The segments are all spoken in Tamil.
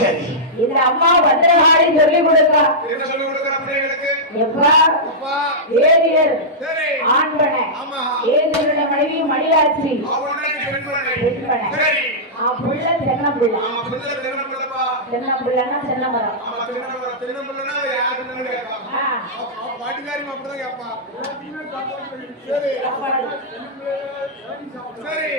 சரி. இந்த அம்மா பத்திரகாளி சொல்லி கொடுக்கா. என்ன சொல்லி கொடுக்கறா பிள்ளைகளுக்கு? எப்பா வேதியர் ஆண்பனை வேதியருடைய மனைவி மணியாட்சி பெண்பனை புள்ள தென்னம்பிள்ளை. தென்னம்பிள்ளைன்னா தென்னமரம். பாட்டுக்காரி அப்படிதான் கேப்பா. சரி சரி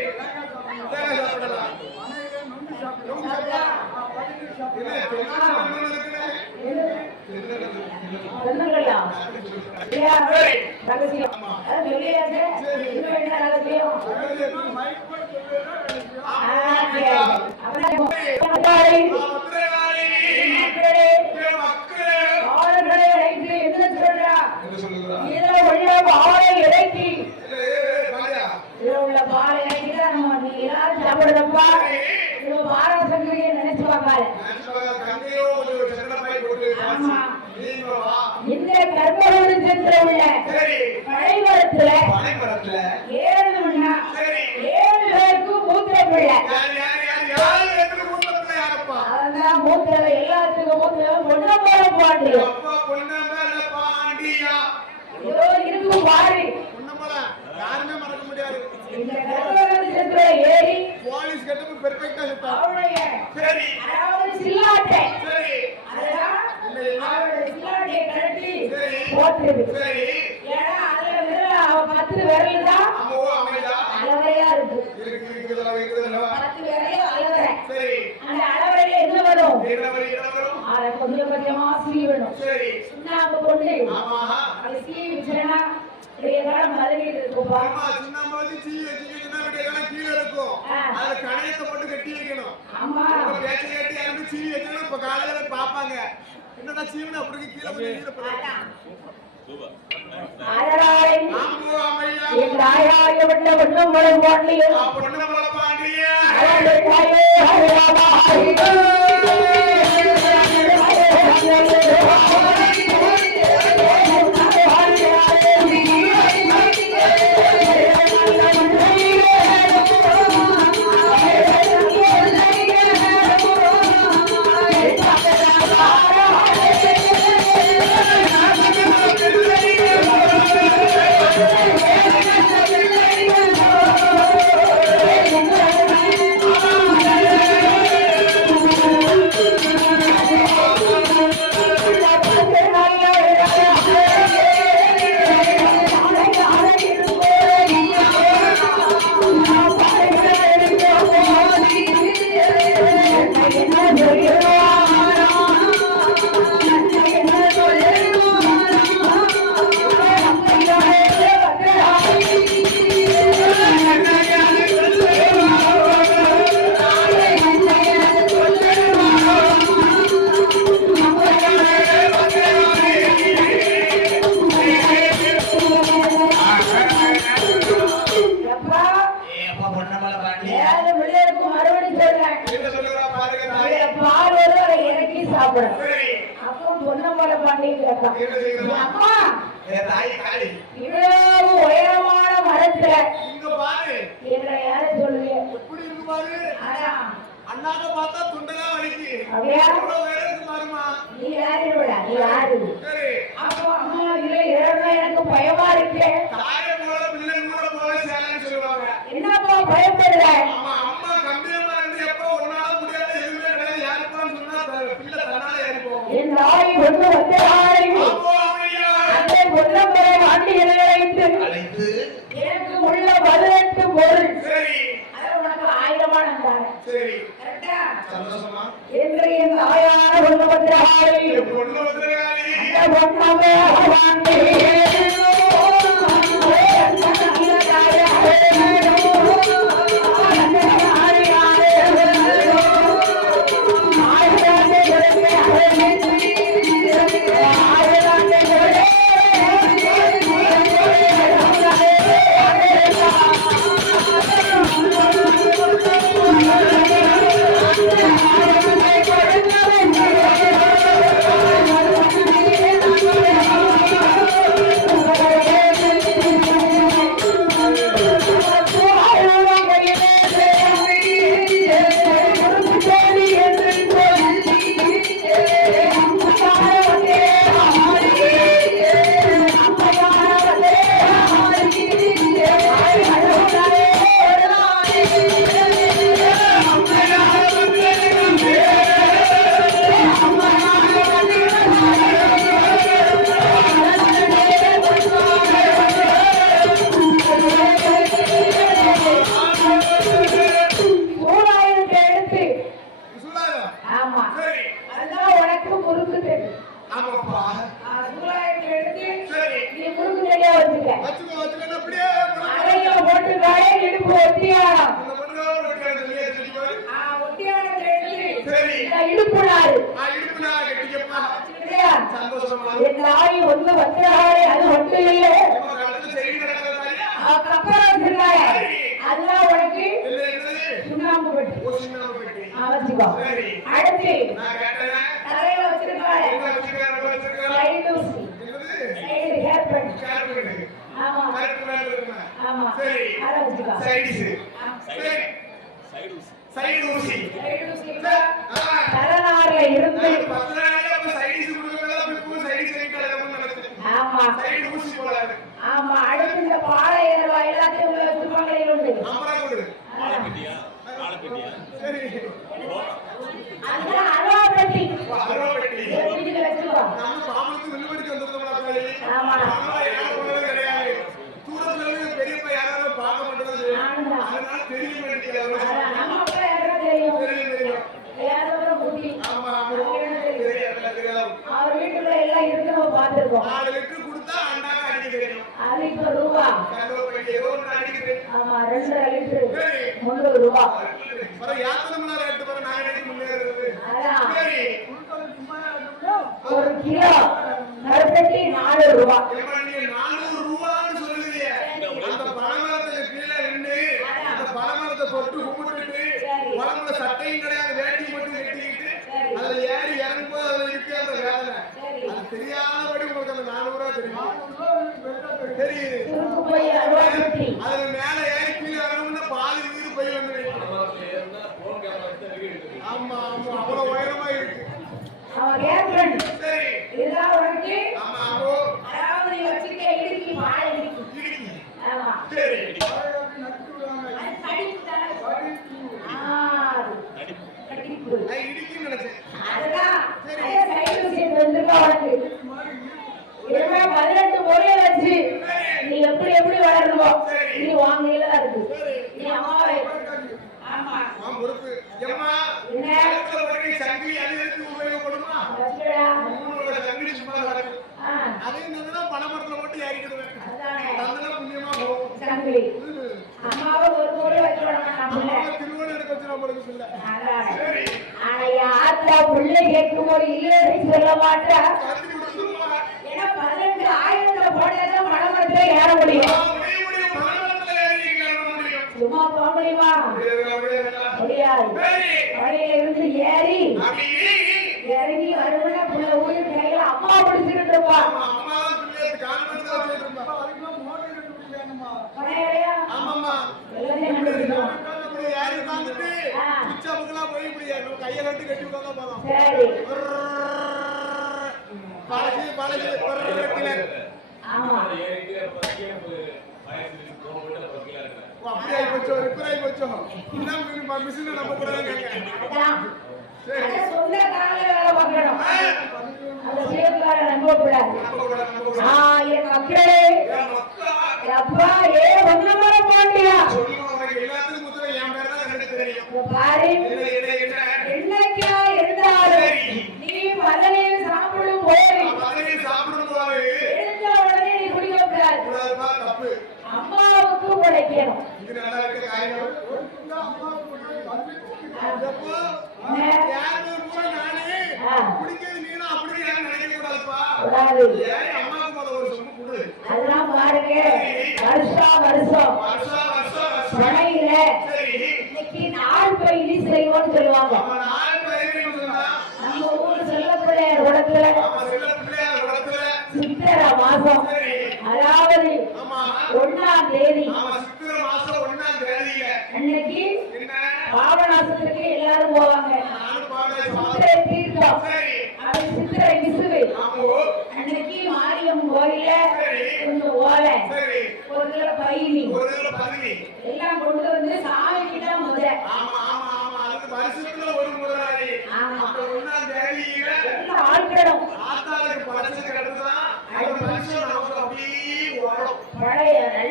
இந்த கர்ப்பூர சென்ற உள்ள பழைமரத்துல 7 பேருக்கு மூத்த பிள்ளை. அதான் மூத்த எல்லாத்துக்கும் மூத்த பொன்னம்பல பாண்டியா. இருக்கு பாரு யாருமே மறக்க முடியாது. இந்த கர்ப்பூர சென்ற ஏறி போலீஸ் கட்டப்பு பெர்ஃபெக்ட்டா செட்டா. சரி அதாவது சில்லாட்டை. சரி அதான் அவளோட சில்லாட்டை கட்டி போட்டுது. சரி ஏன்னா அதுல வெறும் 10 விரல் தான் அளவையா இருக்கு. 10 விரல் அளவரை. சரி அந்த அளவரையில என்ன வரும்? அதை கொஞ்சம் கொஞ்சமா சீவணும். சரி சுண்ணாம்பு கொண்டு அது சீவிச்சேன்னா மதுரை இருக்குப்பா. கீழே இருக்கும். அதுல கணையத்தை போட்டு கட்டி வைக்கணும். பேச்சு கேட்டு யாருமே சீவி வச்சா இப்ப காலையில பாப்பாங்க என்னடா சீவன அப்படி கீழே உயரமான மரத்துல யார சொல்லுவேன் அண்ணாக்க பார்த்தா துண்டலா வலிக்கு நீ யாரு அப்போ அம்மா இதுல எனக்கு பயமா இருக்கு. என்னப்பா பயப்படுற? அம்மா கம்பீரமா இருந்து எப்போ உன்னால முடியாது எதுவுமே கிடையாது யாருக்கும் சொன்னா பிள்ளை தன்னால ஏறிப்போம். என் தாய் ஒன்று அந்த பொன்னம்பல ஆண்டிகளை அழைத்து எனக்கு உள்ள 18 பொருள். சரி அது உனக்கு 1000 தரேன். சரி கரெக்டா? சந்தோஷமா? என்று என் தாயான பொன்னம்பத்திரகாரி அந்த பொன்னம்பல ஆண்டி ஆமா சரி அதுதான் உனக்கு முறுக்கு தட்டு ஆமாப்பா சூழாயத்தை எடுத்து சரி நீ முறுக்கு தட்டியா வச்சுக்க வச்சுக்கோ அப்படியே அதைய போட்டு காய இடுப்பு ஒட்டியானம் அந்த பொண்ணுங்க ஒட்டியானம் சொல்லி எடுத்துட்டு ஒட்டியானத்தை எடுத்து சரி இடுப்பு நாடு இடுப்பு நாள் கட்டிக்கப்பா வச்சுக்கிட்டியா? சந்தோஷமா என் நாய் ஒண்ணு வச்சாலே அது ஒட்டு இல்லை செய்தி நடக்கிறதா அப்புறம் வச்சிருக்காங்க அதுதான் உனக்கு சுண்ணாம்பு பெட்டி சின்ன பெட்டி வச்சுக்கோ சரி அடுத்து நான் கேட்டேன் தலையில வச்சிருக்காங்க சைடு ஊசி சைடு ஹேர் பேண்ட் ஆமா ஆமா சரி அத வச்சுக்கோ சைடிஸ் சரி சைடு ஊசி தலநார்ல இருந்து ஆமா ஆமா அடுத்து இந்த பாலை எல்லாத்தையும் உள்ள வச்சுப்பாங்களே உண்டு அதுதான் அருவா பெட்டி வீட்டுக்கு வச்சுக்கோ ஆமா நம்ம அப்பா யாரும் தெரியும் யாரும் குட்டி அவர் வீட்டுல எல்லாம் இருக்கிறவங்க பார்த்திருக்கோம் அது இப்ப ரூபா ஆமா 2.5 லிட்டர் 300 ரூபா அதான் ஒரு கிலோ கருப்பட்டி 4 ரூபா தொட்டு கும்பிட்டு உடம்புல சட்டையும் கிடையாது வேட்டி மட்டும் கட்டிக்கிட்டு அதுல ஏறி இறங்கும்போது அதுல இருக்கு அந்த வேதனை அது தெரியாதபடி உங்களுக்கு அந்த 400 ரூபா தெரியுது அதுல மேல ஏறி கீழே இறங்கும்னா பாதி வீடு போய் வந்து ஆமா ஆமா அவ்வளவு உயரமா இருக்கு சரி ஆமா அதாவது நீ வச்சுக்க இடுக்கி வாழை இடுக்கி ஆமா சரி நீ எப்படி எப்படி வளரணுமோ நீ வாங்கல இருக்கு நீ அம்மாவே ஆமா முறுக்கு எம்மா சங்கிலி அது உபயோகப்படுமா சங்கிலி சும்மா நடக்கும் அதே நான் பணமரத்துல போட்டு ஏறிக்கிடுவேன் புண்ணியமா போகும் சங்கிலி அம்மாவை ஒரு பொருள் வச்சுடணும் திருவோணம் எடுக்க வச்சு நம்மளுக்கு சொல்ல ஆத்தா பிள்ளை கேட்கும் போது இல்லைன்னு சொல்ல மாட்டா ஏன்னா 18,000 போட்டதான் பணமரத்துல ஏற முடியும் சும்மா போக முடியுமா முடியாது வழியில இருந்து ஏறி இறங்கி வருவன புள்ள ஊருக்கு கையில அம்மா பிடிச்சுக்கிட்டு இருப்பா சொந்த காலையில வேலை பார்க்கணும் அந்த சேவக்கார நம்ப கூடாது என் மக்களே அப்பா ஏ ஒன்னமர பாண்டியா பாரு என்னைக்கா இருந்தாலும் நீ மதனையில் சாப்பிடும் போது எடுத்த உடனே நீ குடிக்க கூடாது அம்மாவுக்கு உழைக்கணும் அதெல்லாம் பாருங்க வருஷம் பனையில இன்னைக்கு நாள் பயிர் செய்வோம்னு சொல்லுவாங்க நம்ம ஊர் சொல்லக்கூடிய இடத்துல சித்திரை மாசம் அதாவது 1ஆம் தேதி அன்னைக்கு பாவநாசத்துக்கு எல்லாரும் போவாங்க சித்திரை தீர்த்தம் அது சித்திரை விசுவை அன்னைக்கு மாரியம்மன் கோயில கொஞ்சம் ஓலை ஒரு கிலோ பயிரி எல்லாம் கொண்டு வந்து சாமி கிட்ட முதல்ல ஆட்களும்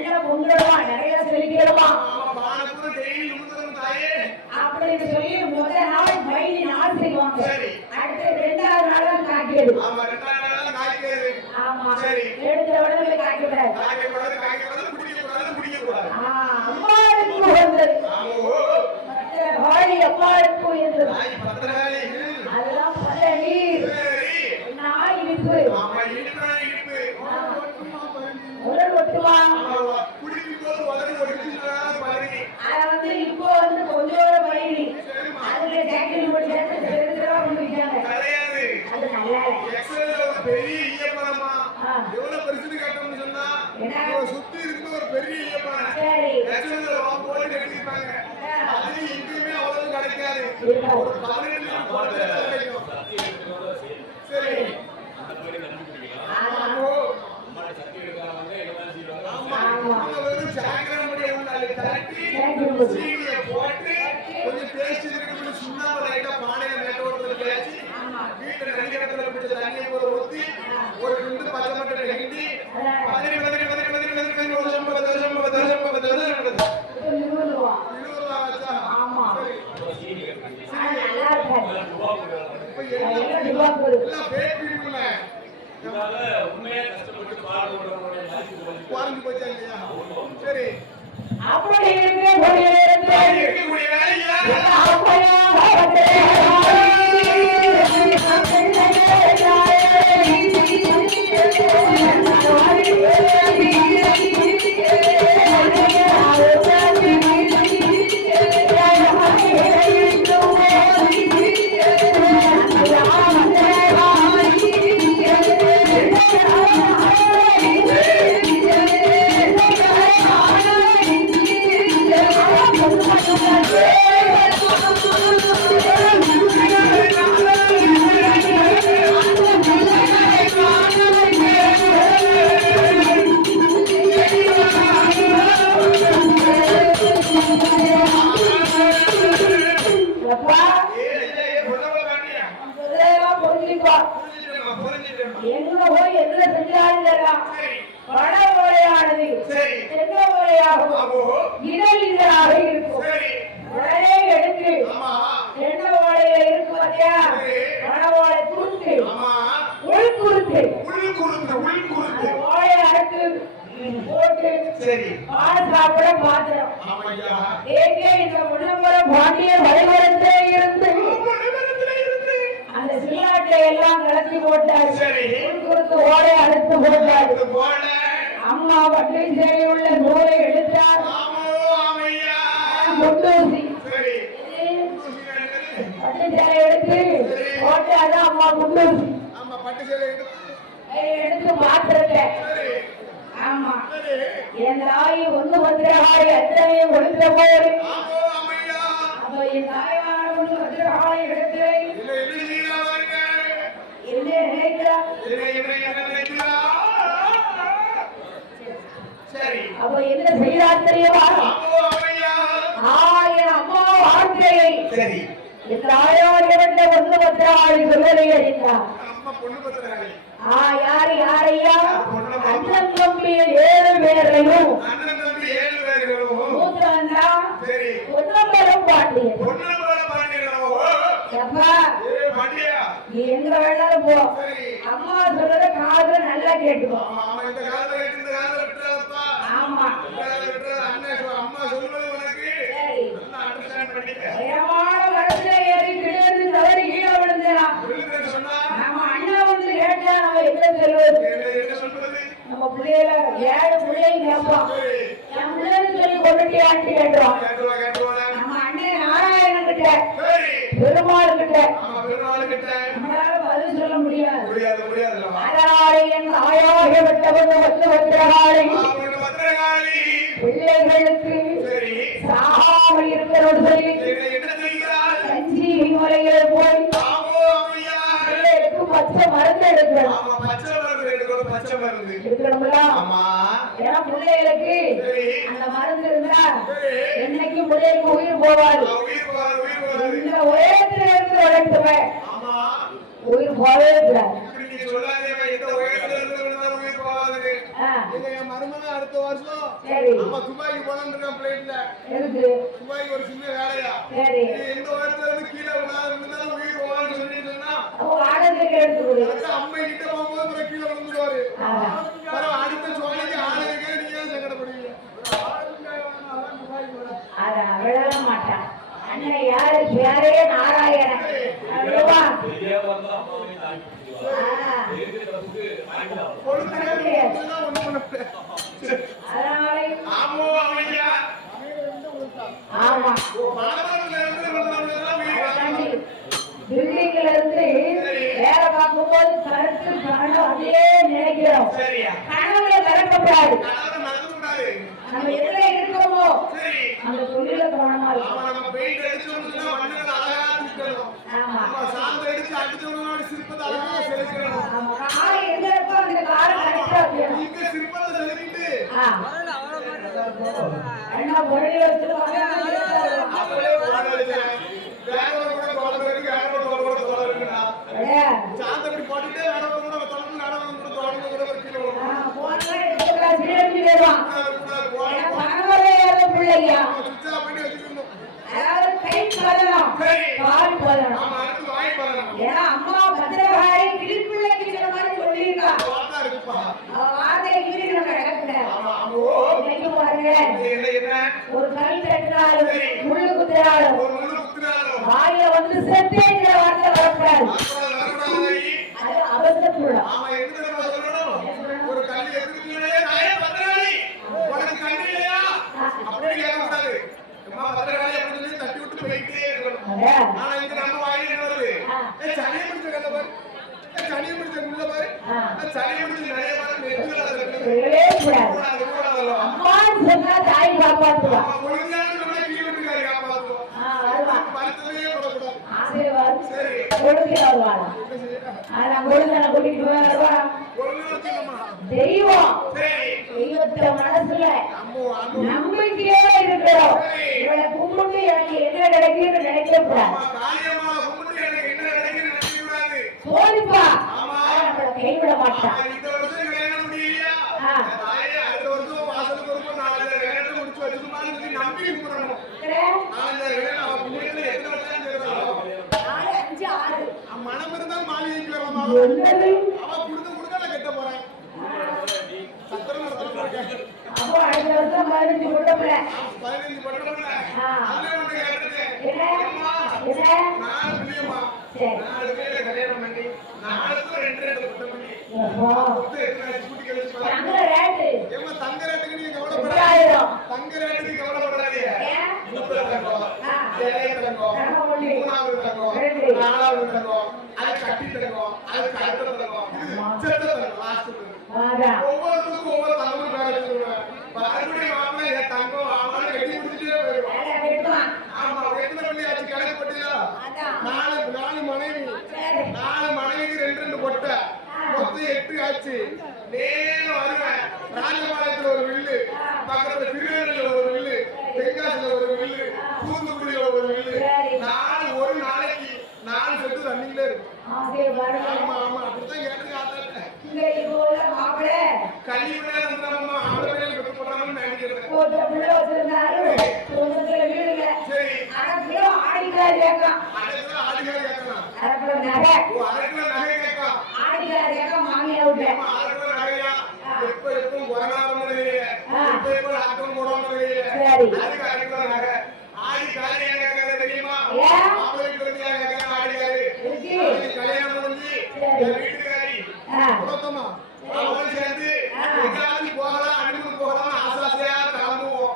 நல்ல பொங்கலுமா நிறைய செலுத்திடுமா அப்படின்னு சொல்லி முதல் நாள் பயிரி நாள் செய்வாங்க போடுவாங்க. சரி. அடுத்து 2வது நாள் தான் காய்க்கிறது. ஆமா 2வது நாள் தான் காய்க்கிறது. ஆமா. சரி. எடுத்த உடனே காய்க்கக்கூடாது. காய்க்கக்கூடாது, காய்க்கக்கூடாது, குடிக்கக்கூடாது. அம்மாளுக்கு உகந்தது. ஆமோ. மற்ற வாழி அம்மாளுக்கு உயர்ந்தது. பத்திரகாளி. அதெல்லாம் பல நீர். சரி. நாய் இனிப்பு. ஆமா இனிப்பு. உடல் ஒட்டுமா. குடிக்கும் போது உடல் ஒட்டுச்சுன்னா பாருங்க. அத இப்போ கொஞ்சோட பயிரி. அதுல ஜாக்கெட் போட்டு சேர்த்து பண்ணிட்டாங்க. கிடையாது. அது நல்லா இல்ல. எக்ஸல்ல ஒரு பெரிய ஈயப்பனமா. எவ்வளவு பெருசுன்னு கேட்டோம்னு சொன்னா ஒரு சுத்தி இருக்கு ஒரு பெரிய ஈயப்பனம். சரி. எக்ஸல்ல போட்டு கட்டிருப்பாங்க. அது எங்கேயுமே அவ்வளவு கிடைக்காது. ஒரு 18 லிட்டர் பாட்டில் தான் கிடைக்கும். சரி. ஆமா. ஆமா. வெறும் சாயங்காலம் முடிய உண்டாலே தரட்டி சீனியை போட்டு கொஞ்சம் டேஸ்ட் இருக்கு சுண்ணாம்பு லைட்டா பானையில மேட்டோட்டத்துல தேய்ச்சி வீட்டுல நடிகரத்துல பிடிச்ச தண்ணியை போல ஊத்தி ஒரு 2 பச்சை மட்டை ஹிண்டி பதினி ஒரு சம்பவம் வச்சா. ஆமா. நல்லா இருக்கு. எல்லாம் பேட் பீப்புல உண்மையா கஷ்டப்பட்டு குறைஞ்சு போச்சா இல்லையா? சரி. அப்படி இருக்கக்கூடிய எங்க போய் என்ன செஞ்சாலும் வட ஓலையானது தென்ன ஓலையாகவும் இதழாக இருக்கும். உடனே எடுத்து தென்ன ஓலையில இருக்கு பார்த்தியா வட ஓலை குறுத்து உள் குறுத்து ஓலையை அறுத்து போட்டு பால் சாப்பிட பாத்திரம் இந்த உணவுறம் பாண்டிய வழிவரத்திலே இருந்து அந்த சில்லாட்டை எல்லாம் கலத்தி போட்டாரு. கொடுத்து ஓடை அடுத்து போட்டாரு. அம்மா பட்டுச்சேரி உள்ள நூலை எடுத்தார். முட்டூசி பட்டுச்சேலை எடுத்து போட்டு அதான் அம்மா முட்டூசி எடுத்து பாத்திரத்தை. ஆமா என் தாய் ஒன்று பத்திரகாளி அத்தனை ஒழுந்த போது அப்ப என் தாயான ஒன்று பத்திரகாளி எடுத்து என்ன நினைக்கிறார்? அப்ப என்ன செய்தார் தெரியுமா? என் அம்மா வாழ்க்கையை என் தாயார் இவண்ட ஒன்று பத்திரகாளி சொல்லலை அறிந்தார். யாரு யாரையா? அண்ணன் தம்பி 7 பேரையும் மூத்தவன்டா பொன்னம்பலம் பாண்டியன். நீ எங்க வேணாலும் போ, அம்மா சொல்றத காதுல நல்லா கேட்டுக்கோ. ஆமா வரத்துல ஏறி கிடந்து தவறி கீழே விழுந்தான். நம்ம அண்ணா வந்து கேட்டா நம்ம என்ன சொல்லுவது? நம்ம பிள்ளைகள 7 பிள்ளைங்க கேட்போம். என் பிள்ளைன்னு சொல்லி கொண்டுட்டியான்னு கேட்டுருவோம். நம்ம அண்ணன் நாராயணன் கிட்ட பெருமாள் கிட்ட நம்மளால பதில் சொல்ல முடியாது. என் தாயாகப்பட்டவன் பத்திரகாளி பிள்ளைகளுக்கு சாகாமல் இருக்கிறோடு சொல்லி சஞ்சீவி முறையில போய் பிள்ளைகளுக்கு பச்சை மருந்து எடுக்கணும். ஏன்னா பிள்ளைகளுக்கு அந்த மருந்து இருந்தா என்னைக்கு பிள்ளைகளுக்கு உயிர் போவாது. இந்த உயரத்துல இருந்து வளர்த்துவேன் உயிர் போவே கூடாது. அடுத்த வருஷம் நம்ம துபாய்க்கு போலாம் பிளைட்ல. துபாய்க்கு ஒரு சின்ன வேலையா எந்த உயரத்துல இருந்து கீழே விழாது உயிர் போவான்னு சொல்லி அம்மை கிட்ட போகும்போது அப்புறம் கீழே விழுந்துருவாரு. பரவாயில்ல, அடுத்த சோழிக்கு ஆள் இருக்க நீங்க தான் சங்கடப்படுவீங்க. அத விழ மாட்டான். அண்ணன் யாரு? பேரே நாராயணன். விழுவா. ஆமா, பில்டிங்ல இருந்து வேலை பார்க்கும்போது கருத்து பணம் அதே நினைக்கிறோம். கனவுல கலக்கக்கூடாது. நம்ம எதுல இருக்கோமோ அந்த தொழில கவனமா இருக்கும். காரை எங்க இருக்கோ அந்த காரை கரெக்டா என்ன பொருள் வச்சிருக்காங்க. பிள்ளையா அதாவது கை பதனம் கால் பதனம். ஏன்னா அம்மா பத்திரகாரி கிளிப்பிள்ளைக்கு சில மாதிரி சொல்லியிருக்கா. வார்த்தையை மீறி நம்ம நடக்கக்கூடாது. பாருங்க, ஒரு கல் தட்டினாலும் முள்ளு குத்தினாலும் வாயில வந்து செத்தேங்கிற வார்த்தை வரக்கூடாது. அது அவசரத்துள்ள ஒரு கல் தட்டி விட்டு போயிட்டே இருக்கணும். ஆனா இங்க நம்ம வாயில என்ன வருது? சனியை பிடிச்ச கல்ல பாரு, சனியை பிடிச்ச முள்ள பாரு, சனியை பிடிச்ச நிறைய தாய் காப்பாற்றுவா. தெய்வம் தெய்வத்தை மனசுல நம்பிக்கையே இருக்கிறோம். இவளை கும்பிட்டு எனக்கு என்ன கிடைக்குன்னு நினைக்க கூடாது. சோதிப்பா, நம்மளை கைவிட மாட்டான். மனம் இருந்தால் மாளிகைக்கு வரலாமா? அவ குடுக்க குடுக்க நான் கட்ட போறேன். சத்திரம் நடத்திருக்கேன். அப்போ அடுத்த வருஷம் 15 பொட்டப்புல 15 பொட்டப்புல அதே ஒண்ணு கேட்டேன். என்ன 4 பிள்ளையம்மா, 4 பேரை கல்யாணம் பண்ணி 4க்கு 2 பொட்டப்புள்ளி. மொத்தம் எத்தனை கூட்டி கழிச்சு தங்க ரேட்டு? ஏமா தங்க ரேட்டுக்கு நீங்க கவலைப்படாதீங்க. தங்க ரேட்டுக்கு கவலைப்படாதீங்க. மூத்த தங்கம், ஏழை தங்கம், மூணாவது தங்கம், நாலாவது தங்கம், அது கட்டி தங்கம், அது கழுத்த தங்கம், செத்த தங்கம், லாஸ்ட் தங்கம். ஒவ்வொருத்தருக்கும் ஒவ்வொரு தங்கமும் பேர வச்சிருவேன். மறுபடியும் மாப்பிள்ளை என் தங்கம் ஆமான்னு கட்டி முடிச்சுட்டே போயிடுவான். ஆமா, எத்தனை பள்ளி ஆச்சு கணக்கு பட்டியா? 4 மனைவி, 4 மனைவிக்கு 2 பொட்டை, மொத்தம் 8 ஆச்சு. நேரம் வருவேன். ராஜபாளையத்துல ஒரு வில்லு, பக்கத்துல திருநெல்வேலியில ஒரு வில்லு, தென்காசில ஒரு வில்லு, தூத்துக்குடியில ஒரு வில்லு. ஒரு நாளைக்கு 4 செட்டு ரன்னிங்ல இருக்கும். ஆமா ஆமா, அப்படித்தான் கேட்டுங்க. கல்வியில இருந்தோம்மா, ஆம்பளை பையன் கட்டு போடுறாங்கன்னு நினைக்கிறேன். சரி, ஆடிக்காரி கேட்கலாம். நகை கேட்கலாம். எப்ப எப்பவும் கொரோனாவும் எப்ப லாக்டவுன் போடுவாங்க. அதுக்கு அடிக்கிற நகை ஆடி காரி தெரியுமா? கல்யாணம் முடிஞ்சு வீட்டுக்காரி அவன் சேர்ந்து எங்காவது போகலாம், அனுமதி போகலாம், ஆசாசையா கிளம்புவோம்.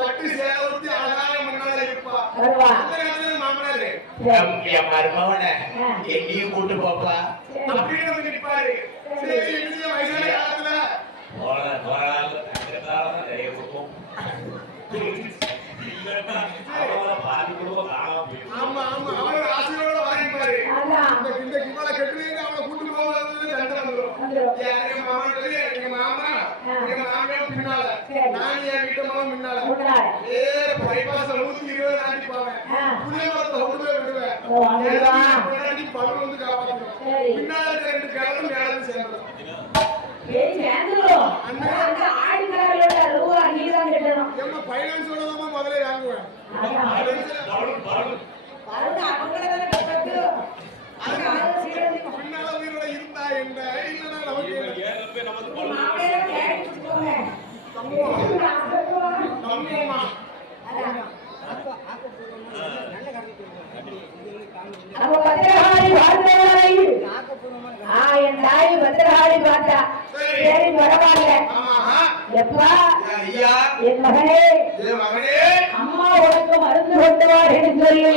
பட்டு சேலை ஊற்றி அழகாய முன்னால இருப்பா. அந்த நேரத்துல மாமனாரு என் மருமவனை எங்கேயும் கூட்டு போப்பா அப்படின்னு வந்து நிற்பாரு. சரி, வயசான காலத்துல ஆமா ஆமா, அவனோட ஆசையோட வாங்கிப்பாரு. இந்த கிமால கட்டுவீங்க, அவனை கூட்டு போகிறது சண்டை வந்துடும். எங்க மாமா எங்க மாமியும் பின்னால, நான் என் வீட்டு மாவும் முன்னால. பைபாஸ் 120 தாண்டி போவேன். புளிய மரத்தை கொண்டு போய் விடுவேன். பலன் வந்து காப்பாற்றணும். பின்னால இருக்க 2 கிழமை மேல சேர்ந்துடும். பைனான்ஸோட தான் முதல்ல வாங்குவேன். பின்னால உயிரோட பொண்ணு. மாப்பிள்ளைய கேட்டு வச்சுக்கோங்க. தம்பம்மா. நம்ம பத்திரகாளி வாழ்ந்தவரை என் தாய் பத்திரகாளி பார்த்தா சரி பரவாயில்ல. எப்பா ஐயா, என் மகனே அம்மா உனக்கு மருந்து கொண்டு வாருன்னு சொல்லி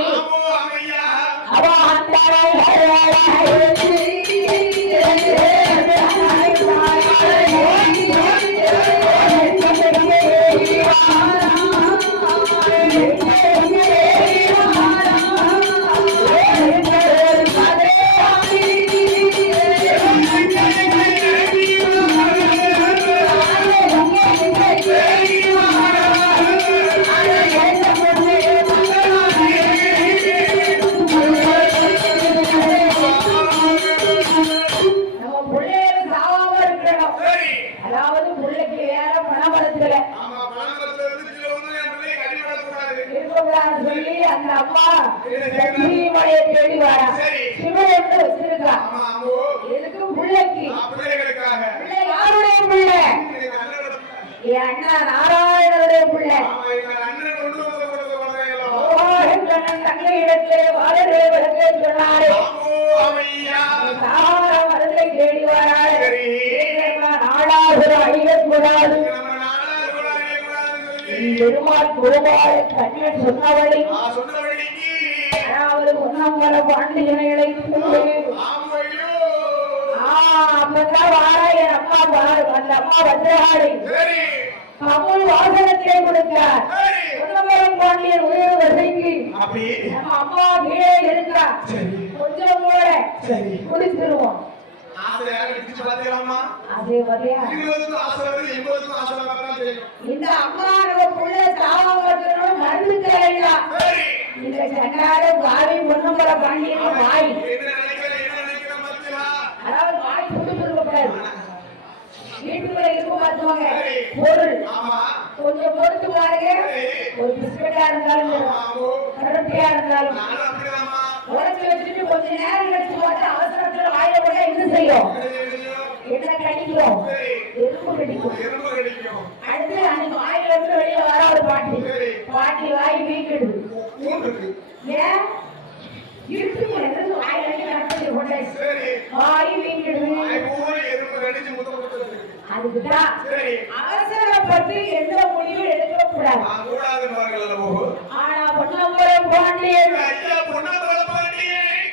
அவ அந்த அதாவது பிள்ளைக்கு வேற பணமரத்துல சொல்லி அந்த அம்மா லட்சுமிமலையை தேடி வரா. சிவன் வச்சிருக்கா எதுக்கு பிள்ளைக்கு. பிள்ளை யாருடைய பிள்ளை? என் அண்ணா நாராயணனுடைய பிள்ளை. தங்கை இடத்திலே வாழவே விளக்கே சொன்னாரே தார மருந்தை தேடி வராரு. நாடாசுர அழியக்கூடாது பெருமாள் குருவாய கண்ணன் சொன்னவழி அதாவது உன்னம்பல பாண்டியனை அப்பதான் வார என் அம்மா அந்த அம்மா வந்தாடி கமல் வாசனத்தை கொடுத்தார். உன்னம்பலம் பாண்டியன் உயர் வசைக்கு நம்ம அம்மா கீழே இருக்கா. கொஞ்சம் கூட குடிச்சிருவோம். இந்த அம்மா புள்ள சாவம் மருந்து தேவையா? இந்த சண்டார பாவி பொண்ணும்பல பாண்டியன் வாய் அதாவது வாய் கொடுத்துருக்கூடாது. வீட்டுக்குள்ள இருக்கும் பார்த்துவாங்க பொருள் கொஞ்சம் பொறுத்து பாருங்க. ஒரு பிஸ்கட்டா இருந்தாலும் கருப்பையா இருந்தாலும் உடச்சு வச்சுட்டு கொஞ்ச நேரம் கழிச்சு பார்த்து அவசரத்துல வாயில போட்டா என்ன செய்யும்? என்ன கடிக்கும்? எறும்பு கடிக்கும். அடுத்து அன்னைக்கு வாயில இருந்து வெளியில வர ஒரு பாட்டி வாய் வீக்கிடுது. ஏன் இருக்கு எந்த வாயில இருந்து கொண்டே வாய் வீக்கிடுது. அதுக்குதான் அவசரப்பட்டு எந்த முடிவும் எடுக்க கூடாது. ஆனா பொன்னம்பலம் பாண்டியன்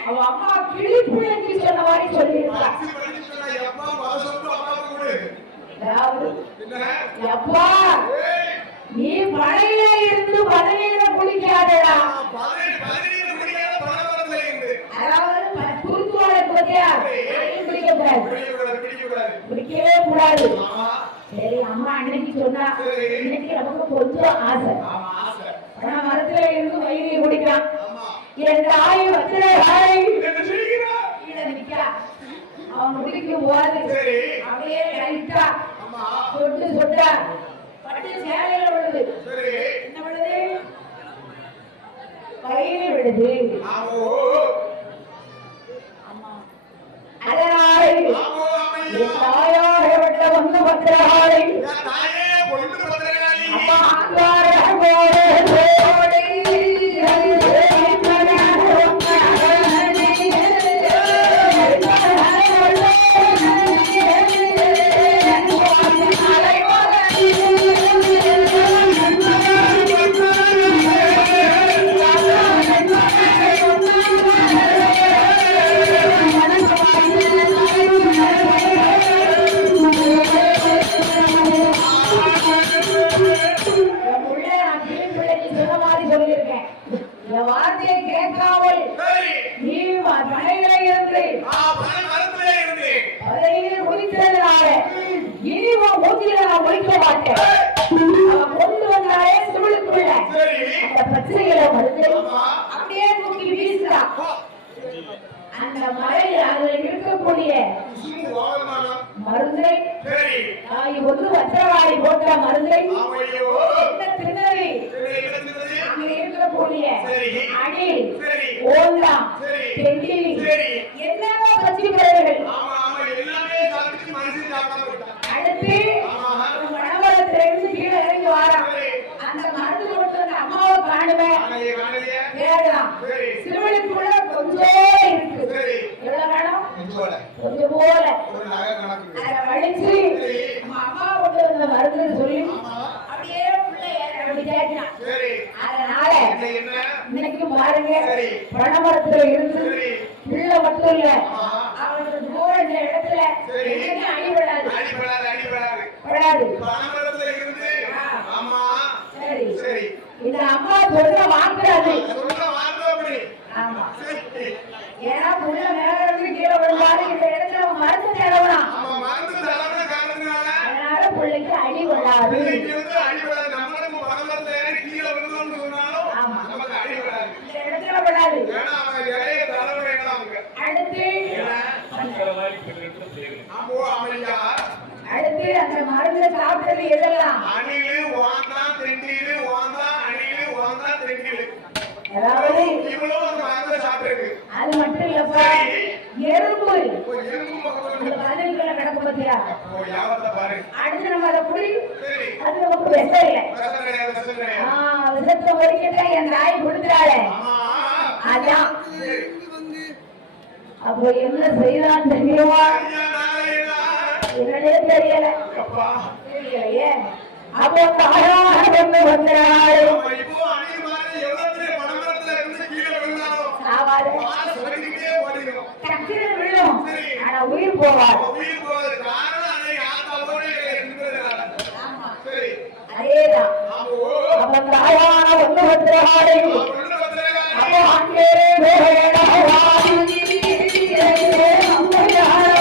அவ அம்மா கிளி பிள்ளைக்கு சொன்ன மாதிரி சொல்லியிருக்கா. எப்பா நீ மழையில இருந்து பதவியில குளிக்காதடா. அதாவது குறுக்குவாழ குறையா குடிக்க கூடாது, குடிக்கவே கூடாது. சரி அம்மா அன்னைக்கு சொன்னா இன்னைக்கு நமக்கு கொஞ்சம் ஆசை. ஆனா மரத்துல இருந்து வயிறு குடிக்கலாம். என் தாய் வச்சிர அவன் குடிக்கும் போது அப்படியே லைட்டா சொட்டு சொட்டா பட்டு சேலையில விழுது. என்ன விழுது? வயிறு விழுது. அதனால என் தாயாக விட்ட வந்து பத்திரகாளி அம்மா அப்படியே தூக்கி வீசுறான். அந்த மலையில் அதுல இருக்கக்கூடிய மருந்தை தாய் ஒன்று வச்சவாடி போட்ட மருந்தை திணறி அங்க இருக்கக்கூடிய அணில் ஓல்லாம் தெங்கிலி என்னென்ன பச்சை பயிர்கள் போல கொஞ்சம் போல ஒரு நகை கணக்கு. அதை வலிச்சு நம்ம அம்மா கொண்டு வந்த மருந்துன்னு சொல்லி அப்படியே உள்ள அப்படி தேய்க்கலாம். சரி. அதனால என்ன? இன்னைக்கு பாருங்க சரி. பணமரத்துல இருந்து சரி. பிள்ளை மட்டும் இல்ல ஆமா. அவனுக்கு தூரம் இந்த இடத்துல சரி. எங்கேயும் அடிபடாது. அடிபடாது, அடிபடாது. படாது. பணமரத்துல இருந்து. ஆமா. சரி. சரி. இந்த அம்மா சொல்ற வாங்குறாது. சொல்ற வார்த்தை அப்படி. ஆமா. சரி. ஏன்னா புள்ள மேல இருந்து கீழே விழுந்தாரு இந்த இடத்துல அவன் மருந்து தடவலாம். ஆமா, மருந்து தடவை காரணத்தினால அதனால பிள்ளைக்கு அடி கொள்ளாது. பிள்ளைக்கு வந்து அடிபடாது. நம்மளும் பணமரத்துல ஏறி கீழே விழுந்தோம்னு சொன்னாலும் ஆமா. நமக்கு அடிபடாது. இந்த இடத்துல படாது. ஏன்னா அவன் இலைய தடவை வேணும் அவங்க. அடுத்து அப்போ அமையா அடுத்து அந்த மருந்து சாப்பிட்டது எதெல்லாம் அணிலு வாந்தா தெண்டிலு வாந்தா அணிலு வாந்தா தெண்டிலு அதாவது இவ்வளவு அந்த மருந்து சாப்பிட்டு அது மட்டும் இல்லப்பா எறும்பு எறும்பு பக்கம் அந்த பதில்களை கிடக்கு பத்தியா யாவத்தை பாரு. அடுத்து நம்ம அதை குடி சரி. அது நமக்கு விஷம் இல்லை. விஷம் கிடையாது, விஷம் கிடையாது. விஷத்தை ஒழிக்கட்ட என் தாய் கொடுத்தாளே ஆமா. அதான். சரி. அப்போ என்ன செய்யலாம் தெரியுமா? ஐயா, நாளையா. என்னன்னே தெரியல. அப்பா. தெரியலையே. அப்போ தாயாக வந்து வந்தாள். நம்ம இப்போ அணில் மாதிரி எவ்வளவு பெரிய பணமரத்துல இருந்து கீழே விழுந்தாலும் சாவாது. வாழ சொல்லிக்கிட்டே ஓடிடும். டக்குனு விழும். சரி. ஆனா உயிர் போவாது. அவன் உயிர் போவது காரணம் அன்னை ஆத்தாவோட இருந்ததுனால. சரி. அதேதான். ஆமா. அப்ப தாயான வந்து வந்தாள். ஒண்ணு பத்திரக்காரி. அப்போ அங்கே வேடவாடி அம்மையான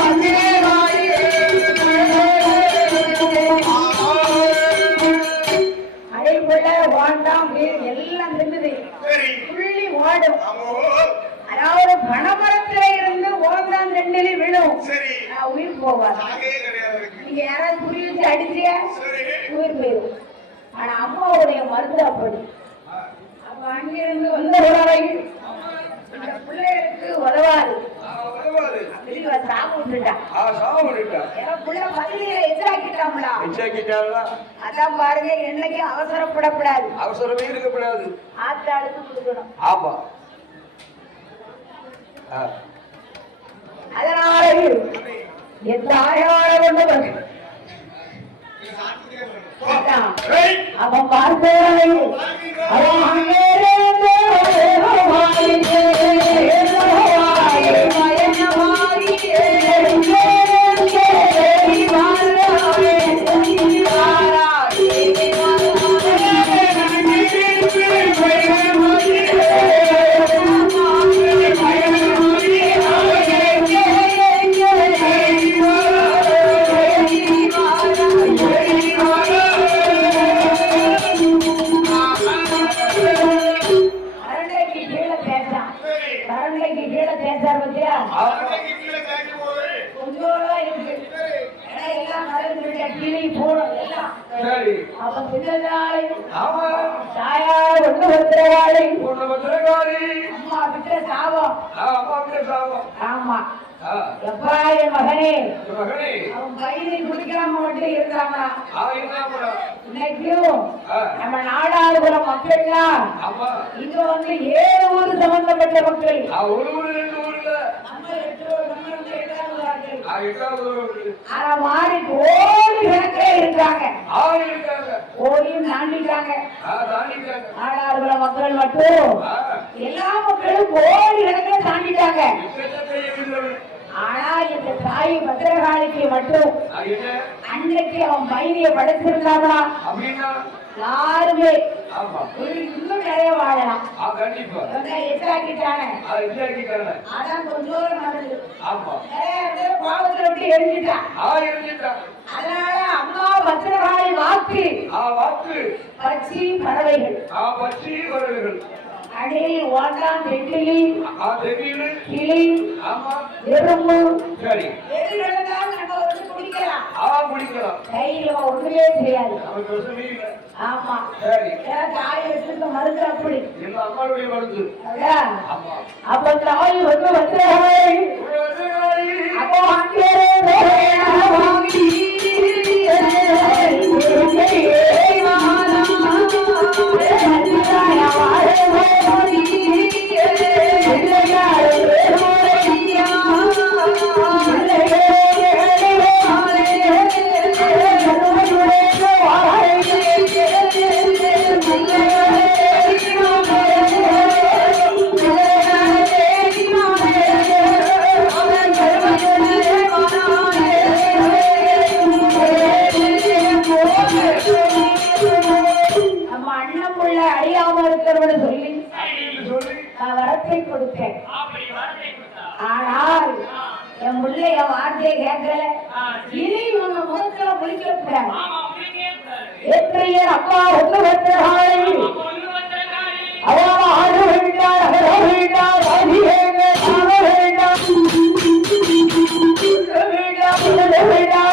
வந்தேனாடி எல்லாம் இருந்தது. சரி. புள்ளி ஓடும். ஆமா. அதாவது பணமரத்துல இருந்து ஓடான் ரெண்டிலி விழும். சரி. உயிர் போவாது. சாகே கிடையாது இருக்கு. நீங்க யாராவது புரிய வச்சு அடிச்சிய சரி. உயிர் போயிடும். ஆனா அம்மாவுடைய மருந்து அப்படி. அப்ப அங்கிருந்து வந்த உறவை இந்த பிள்ளைகளுக்கு உதவாது. உதவாது. பிரிவா சாப்பிட்டுட்டா. சாப்பிட்டுட்டா. ஏன்னா புள்ள பதிலில எதிராக்கிட்டாங்களா? எச்சாக்கிட்டாங்களா? அதான் பாருங்க என்னைக்கும் அவசரப்படக்கூடாது. அவசரமே இருக்கக்கூடாது. ஆத்தாளுக்கு கொடுக்கணும். ஆமா. அதனால என் தாயார கொண்டு அவன் பார்த்தவனை அவன் அங்கே மகனே அவன் பையனை குடிக்காம மட்டும் இருந்தாங்களா? இன்னைக்கும் நம்ம நாடாளுகிற மக்கள்லாம் இங்க வந்து 7 ஊர் சம்பந்தப்பட்ட மக்கள். ஆனா மாறி கோடி கணக்கிலே இருக்காங்க. கோடியும் தாண்டிட்டாங்க. நாடாளுகிற மக்கள் மட்டும் எல்லா மக்களும் கோடி கணக்கில தாண்டிட்டாங்க. ஆனா இந்த தாய் பத்திரகாளிக்கு மட்டும் அன்னைக்கு அவன் பையனிய படைச்சிருந்தாங்களா யாருமே இன்னும் நிறைய வாழலாம். எட்டாக்கிட்டாங்க. அதான் கொஞ்சம் நடந்தது. நிறைய பேர் பாவத்துல விட்டு எரிஞ்சிட்டான். அதனால அம்மா பத்திரகாளி வாக்கு பச்சி பறவைகள் அணில் ஓட்டான் தெங்கிலி கிளி எறும்பு எது நடந்தாலும் நம்ம வந்து குடிக்கலாம். குடிக்கலாம். தைரியம் ஒண்ணுமே தெரியாது. நமக்கு வசதி இல்லை. ஆமா சரி. தாய் வச்சிருக்க மருந்து அப்படி எங்க அம்மாவுடைய மருந்து. ஆமா. அப்ப தாய் வந்து அப்போ அங்கே வரத்தை கொடுத்தேன். ஆனால் என் பிள்ளைய வார்த்தையை கேட்கல. இனி உங்க முகத்துல குளிக்க கூடாது. எத்தனைய அப்பா ஒண்ணு வந்தாள் அவன் ஆடு வேண்டாம் அகர வேண்டாம் அதி வேண்டாம் வேண்டாம் வேண்டாம் வேண்டாம்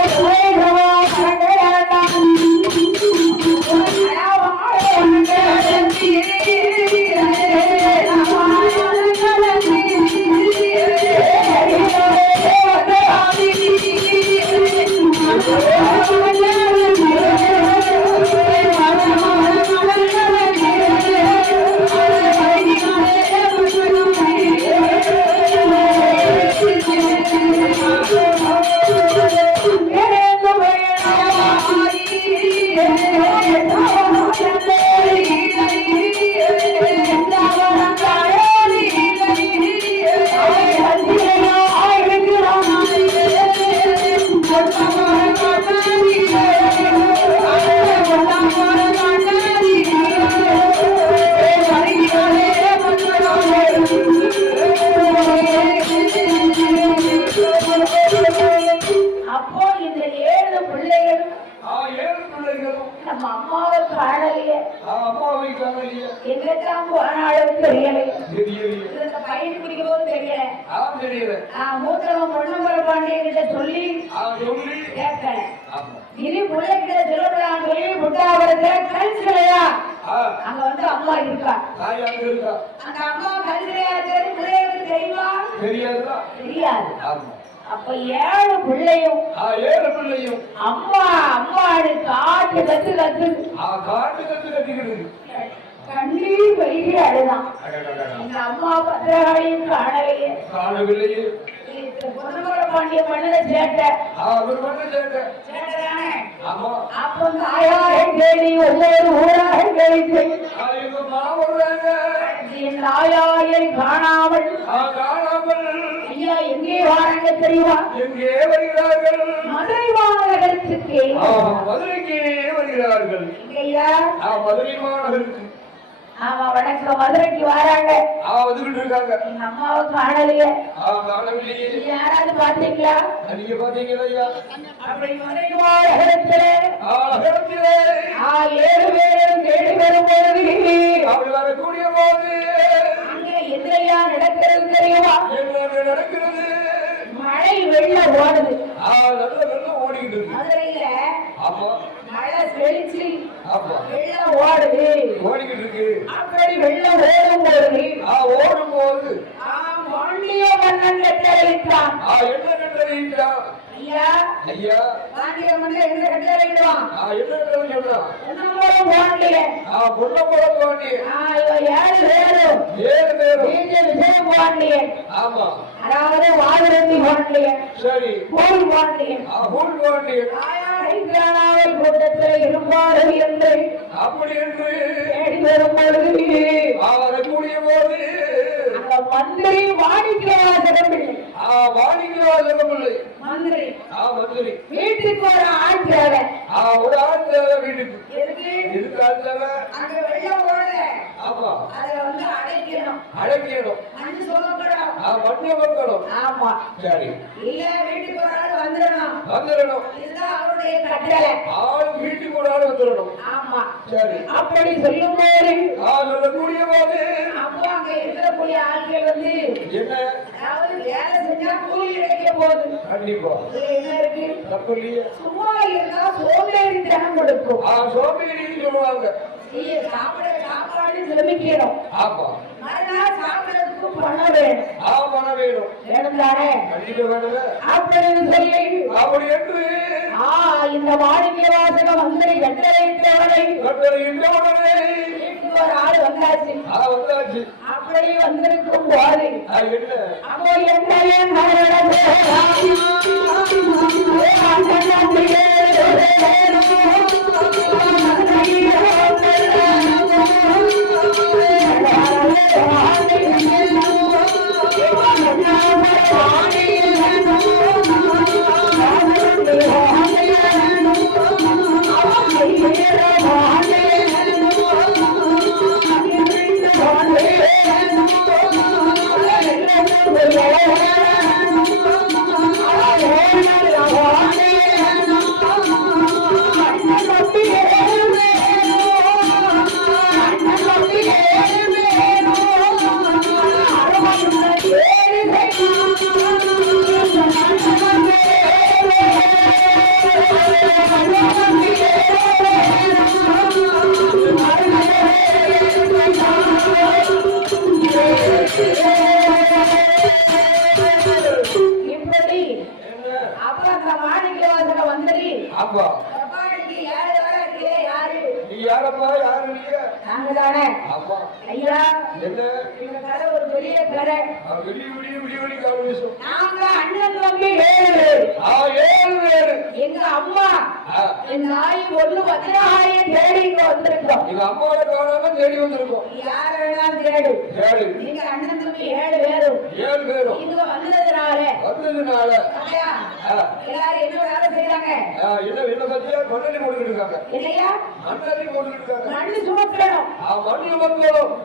மூத்தவன் பொன்னம்பல பாண்டியன் கிட்ட சொல்லி கேட்கல. இனி பிள்ளைகிட்ட சொல்லப்படான்னு சொல்லி முட்டாவரத்தை கழிச்சுலையா அங்க வந்து அம்மா இருக்கா. அந்த அம்மா கழிச்சுலையா பிள்ளைகளுக்கு தெரியுமா? தெரியாது. அப்ப 7 பிள்ளையும் அம்மா அம்மாடு காட்டு கத்து கத்துக்கிறது. கண்ணீர் பெருகி அழுதான். எங்க அம்மா பத்திரகாளியும் காணவில்லையே. பொன்னம்பல பாண்டிய மண்ணில சேட்டை. அப்ப தாயாரை தேடி ஒவ்வொரு ஊராக கழித்து என் தாயாரை காணாமல் ஐயா எங்கே வாராங்க தெரியுமா? மதுரை மாநகரத்துக்கு. மதுரைக்கே வருகிறார்கள். ஐயா மதுரை மாநகருக்கு. ஆமா வணக்கம். மதுரைக்கு வராங்க. வந்துகிட்டு இருக்காங்க. எங்க அம்மாவை காணலையே. காணவில்லையே. யாராவது பாத்தீங்களா? நீங்க பாத்தீங்களா ஐயா? அப்படி மதுரைக்கு நகரத்திலே 7 பேரும் அப்படி வரக்கூடிய போது அங்க எதிரையா நடக்கிறது தெரியுமா? நடக்கிறது. மழை வெள்ளம் ஓடுது. நல்ல வெள்ளம் ஓடிக்கிட்டு இருக்கு மதுரையில. ஆமா. மழை செழிச்சு வெள்ளம் ஓடிக்கிட்டு இருக்கு. அப்படி வெள்ளம் ஓடும் போது பாண்டிய மன்னன் கட்டளையிட்டான். என்ன கட்டளையிட்டான்? ஐயா ஐயா பாண்டிய மன்னன் என்ன கட்டளையிடுவான்? என்ன கட்டளையிடுவான்? பொன்னம்பலம் பாண்டியன். பொன்னம்பலம் பாண்டியன். 7 பேரும் விஜய பாண்டியன். ஆமா. அதாவது வாதிரந்தி பாண்டியன். சரி. பூல் பாண்டியன். தாயாரை கூட்டத்தில் இருப்பார்கள் என்று அப்படி என்று தேடி வரும் பொழுது வரக்கூடிய போது அந்த மந்திரி வாடிக்கையாளர் மந்திரி வீட்டுக்கு ஒரு ஆள் தேவை. ஒரு ஆள் தேவை வீட்டுக்கு. எதுக்கு ஆள் தேவை? அங்க வெள்ளம் ஓடுது. ஆமா. அதை வந்து அடைக்கணும். மண்ணு சுமக்கணும். ஆமா. சரி. இல்ல வீட்டுக்கு ஒரு ஆள் வந்துடணும். இதுதான் அவருடைய அவருடைய கட்டளை. ஆள் வீட்டுக்கு ஒரு ஆள் வந்துடணும். ஆமா சரி. அப்படி சொல்லும் போது சொல்லக்கூடிய போது அப்போ அங்க இருக்கக்கூடிய ஆட்கள் வந்து என்ன அதாவது வேலை செஞ்சா கூலி கிடைக்க போகுது. கண்டிப்பா இதுல என்ன இருக்கு? தப்பு இல்லையே. சும்மா இருந்தா சோம்பேறித்தனம் கொடுக்கும். சோம்பேறின்னு சொல்லுவாங்க. சாப்பாடு சிரமிக்கணும். ஆமா. மறுநாள் சாப்பிடறதுக்கு பணம் வேணும். பணம் வேணும். வேணும் தானே? கண்டிப்பா வேணும். அப்படின்னு சொல்லி அப்படி என்று இந்த மாணிக்க வாசகம் வந்து கட்டளையிட்டவரை வீட்டுக்கு ஒரு ஆள் வந்தாச்சு. வந்தாச்சு. அப்படி வந்திருக்கும் போது என்ன அப்போ என்ன எங்க அம்மா என் நாய் ஒண்ணு 16,000 தேடி இங்க வந்திருக்கோம். எங்க அம்மாவோட காலம் தேடி வந்திருக்கோம். யார வேணாலும் தேடு. நீங்க அண்ணன் தம்பி 7 பேரும் இங்க வந்ததுனால எல்லாரும் என்ன வேலை செய்யறாங்க? என்ன பத்தியா மண்ணி போட்டுக்கிட்டு இருக்காங்க. இல்லையா? மண்ணி போட்டுக்கிட்டு இருக்காங்க. மண்ணு சுமக்கணும். மண்ணு சுமக்கணும்.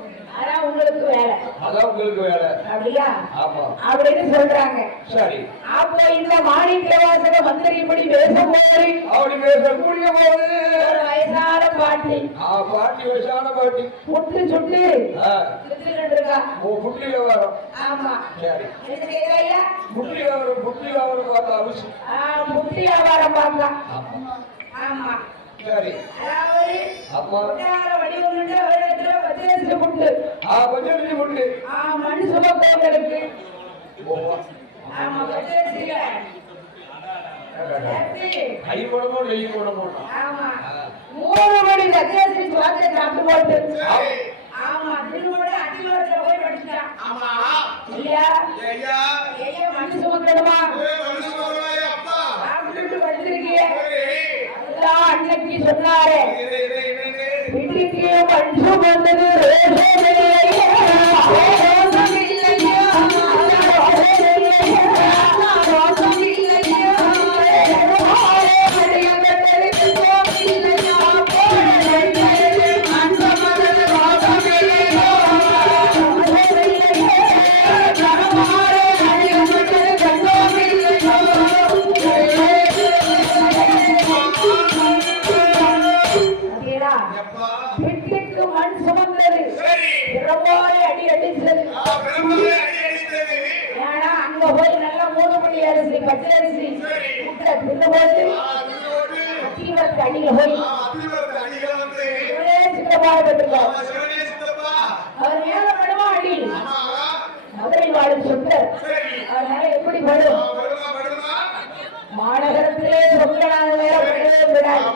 அதான் உங்களுக்கு வேலை. அதான் உங்களுக்கு வேலை. அப்படியா? ஆமா. அப்படின்னு சொல்றாங்க. சரி. அப்போ இந்த மாணிக்க வாசக மந்திரி இப்படி பேசும்போது அப்படி பேசக்கூடிய போது ஒரு வயசான பாட்டி பாட்டி வயசான பாட்டி புட்டு சுட்டு இருக்கா. புட்டி வியாபாரம். ஆமா. சரி. என்ன செய்யறாயா? புட்டி வியாபாரம் பார்த்தா அவசியம். புட்டி வியாபாரம் பார்க்க. ஆமா. சரி. அதாவது அப்பா வடிவம் அவரிடத்துல பச்சரிசி புட்டு. பச்சரிசி புட்டு. மண் சுமப்பவர்களுக்கு. ஆமா பச்சரிசியில கை போடமோ நெய் போடமோ. ஆமா 3 மணி பச்சரிசி சுவாசத்தை சாப்பிட்டு போட்டு. ஆமா திருமண அடிவாரத்துல போய் படிச்சான். ஆமா இல்லையா? ஐயா மண் சுமக்கணுமா? அப்பா சாப்பிட்டு படிச்சிருக்கீங்க. அதுதான் அன்னைக்கு சொன்னாரே வீட்டுக்கு மண் சுமந்தது வீட்டுக்கு மண் சுமந்தது பிரம்மாவை அடி அடித்தது. ஏன்னா அங்க போய் நல்லா 3 மணி அரிசி பச்சரிசி முட்டை தின்னும்போது அத்திவரத்து அடியில போய் சித்தப்பா பெற்றுக்கோம். அவர் மேல படுமா அடி மதுரை வாழும் சுத்தர். அதனால எப்படி படும்? மாநகரத்திலே சொற்களான நேரம் படவே விடாது.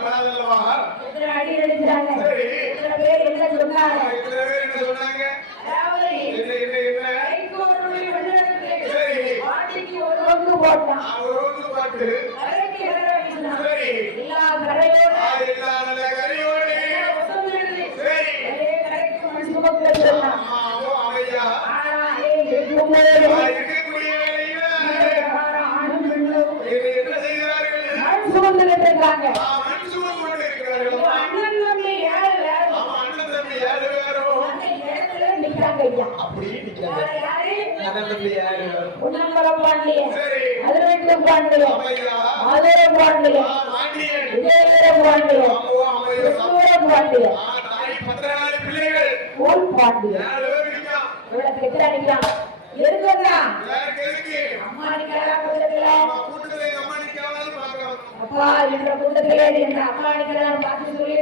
அடி அடிச்சாங்க. இத்தனை பேர் என்ன சொன்னாங்க? அதாவது கைக்கு ஒரு மணி வெள்ளத்துக்கு பாட்டிக்கு ஒரு ரோந்து போட்டான். கரைக்கு கரை வீசினான். எல்லா கரையோட கரைக்கு மண் சுமக்க சொன்னான். ஆனா இருக்கும்போது மண் சுமந்துகிட்டு இருக்காங்க. அண்ணன் தம்பி 7 பேரும் அந்த இடத்துல நிக்கிறாங்க. ஐயா பாண்டியன் அப்படியே நிக்கிறாங்க. யாரு யாரு அண்ணன் தம்பி யாரு? பொன்னம்பலம் பாண்டியன் சரி. அதிரெட்டு பாண்டியன் அமையா. ஆதர பாண்டியன் பாண்டியன். விஜயவீர பாண்டியன் ஆமோ அமையா. சுந்தர பாண்டியன் தாய் பத்திரகாளி பிள்ளைகள். போல் பாண்டியன் யாரு இருக்கா? இவ்வளவு கெட்டா நிக்கான் எதுக்குன்னா யாருக்கு எதுக்கு? அம்மா நிக்கிறா கூட்டத்துல அம்மா கூட்டத்துல எங்க அம்மா நிக்காமலான்னு பார்க்கலாம். அப்பா என்ற கூட்டத்திலே என்ற அம்மா நிக்கிறான்னு பார்த்து சொல்லி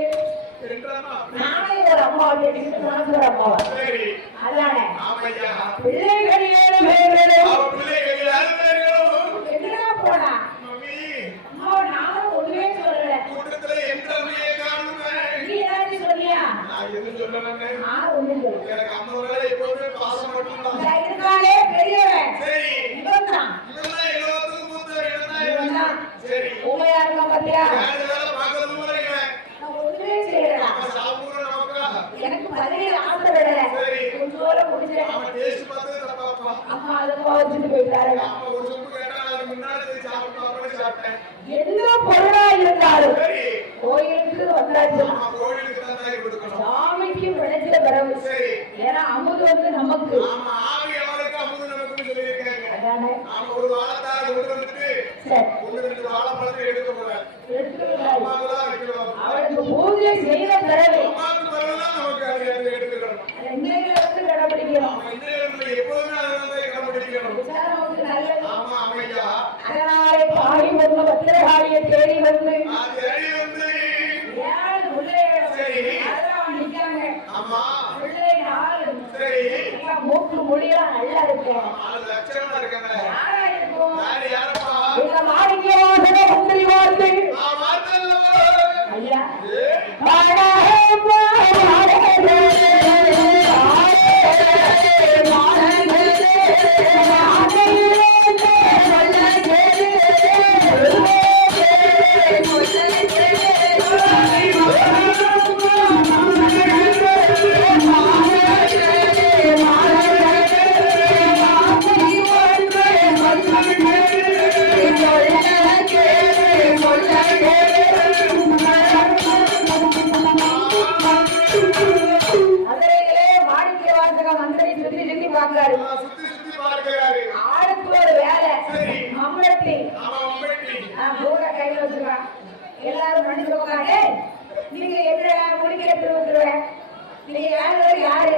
என்றாமா? நானே ஒரு அம்மா கேட்டு உனக்கு ஒரு அம்மாவா சரி. அதானே ஆமையா. பிள்ளைகள் 7 பேர்களும் அவ பிள்ளைகள் யாரு பேரும்? எங்கடா போனா மம்மி, அம்மா நானும் ஒண்ணுமே சொல்லல கூட்டத்துல எந்த அம்மையை காணுமே? நீ ஏதாச்சும் சொன்னியா நான் எதுவும் சொல்லலன்னே. நான் ஒண்ணும் சொல்லல எனக்கு அம்மா மேல எப்பவுமே பாசம் மட்டும்தான். இந்த இருக்கானே பெரியவன் சரி. இவன் தான் இவன்தான் எல்லாத்துக்கும் மூத்தவன். இவன்தான் இவன் இவன். தான். சரி. உண்மையா இருக்க பாத்தியா யாரு வேலை பார்க்கறது கூட இவன். நான் ஒண்ணுமே செய்யறா அவன் சாப்பிடுற நமக்கா? எனக்கு பதினேழு ஆசை விடல சரி. கொஞ்சோட குடிச்சிட்டேன் அவன் டேஸ்ட் பார்த்தே தப்பாப்பா. அம்மா அதுக்கு வச்சுட்டு போயிட்டாரு அப்ப ஒரு சொப்பு கேட்டா அதுக்கு முன்னாடி சரி சாப்பிட்டு சாப்பிட்டேன். எந்த பொருளா இருந்தாலும் சரி. கோயிலுக்கு வந்தாச்சு ஆமா, கோயிலுக்கு தான் தாய் கொடுக்கணும். சாமிக்கு விளைச்சல பிறகு சரி. ஏன்னா அமுது வந்து நமக்கு ஆமா, ஆவி அவருக்கு அமுது நமக்குன்னு சொல்லியிருக்காங்க. அதானே நாம ஒரு வாழைத்தாரை கொண்டு வந்துட்டு சரி ஒண்ணு ரெண்டு வாழைப்பழத்தை எடுக்க கூடாது. எடுத்துக்கிட்டாரு அம்மாவுக்கு தான் வைக்கணும். அவளுக்கு பூஜை செய்த பிறகு அம்மாவுக்கு பிறகுதான் நமக்கு அதை எடுத்துக்கணும். இன்னைக்கு வந்து கடைபிடிக்கணும் நம்ம இந்த இடத்துல எப்போதுமே அதுதான் கடைபிடிக்கணும். நமக்கு நல்லது ஆமா, அமையா. அதனாலே தாய் வந்து பத்திரகாளியை தேடி வந்து நான் தேடி வந்து. 7 பிள்ளைகள் சரி. அதெல்லாம் நிக்காங்க ஆமா. பிள்ளைங்க 4 சரி. மூக்கு முடியெல்லாம் நல்லா இருக்கு 4 லட்சமா இருக்காங்க. யாரா இருக்கும் யாரு யாரப்பா? இந்த மாணிக்கவாசன மந்திரி வார்த்தை நான் பார்த்தல்லவா? ஐயா ஏ, மதுரையிலே மாணிக்கவாசக மந்திரி சுத்தி சுத்தி பார்க்காரு நான் சுத்தி சுத்தி பார்க்கிறாரு. ஆளுக்கு ஒரு வேலை சரி. மம்பளத்தி ஆமா, உண்மைக்கு. கூட கையில வச்சுக்கலாம் எல்லாரும் மனுஷன் உட்காந்து நீங்க எங்க முடிக்கிற திருவத்துருவேன் நீங்க யாரு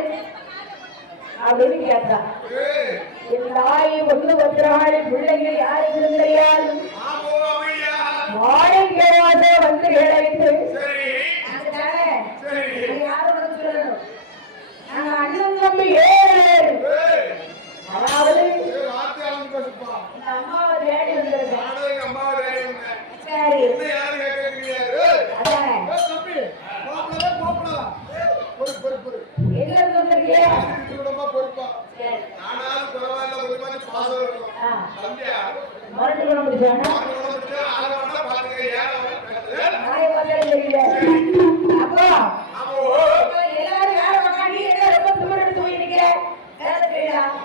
அப்படின்னு கேட்டா ஏய், என் தாய் ஒண்ணு பத்திரகாளி பிள்ளைகள் யாருக்கு தெரியாது ஆமோ, அமையா. மாணிக்கவாச வந்து இழைத்து சரி. சரி. யாரும் சொல்லணும் நாங்க அண்ணன் தம்பி 7 பேர் ஏய், அதாவது ஏய், வார்த்தை அளந்து பேசுப்பா. இந்த அம்மாவை தேடி வந்திருக்கேன் நானும் எங்க அம்மாவை தேடி வந்தேன். சரி என்ன யாரு கேட்கறீங்க? ஏய், அதானே ஏய், தம்பி, கோபப்படாத. பொறு. எங்க இருந்து வந்திருக்கீங்க இது கூடமா பொறுப்பா. சரி ஆனாலும் பரவாயில்ல, கொஞ்சமாச்சும் பாசம் இருக்கும். ஆ தம்பியா, மறுபடியும் பண்ண முடிச்சானா ஆளு கூட முடிச்சா ஆளை வேணா பாத்துக்க. ஏன் அவன் நாளை பார்த்தா தெரியல அப்பா ஆமோ. எல்லாரும் யார உட்காந்து எல்லாம் ரொம்ப தூரம் எடுத்து போய் நிக்கிற வேலை செய்யலாம்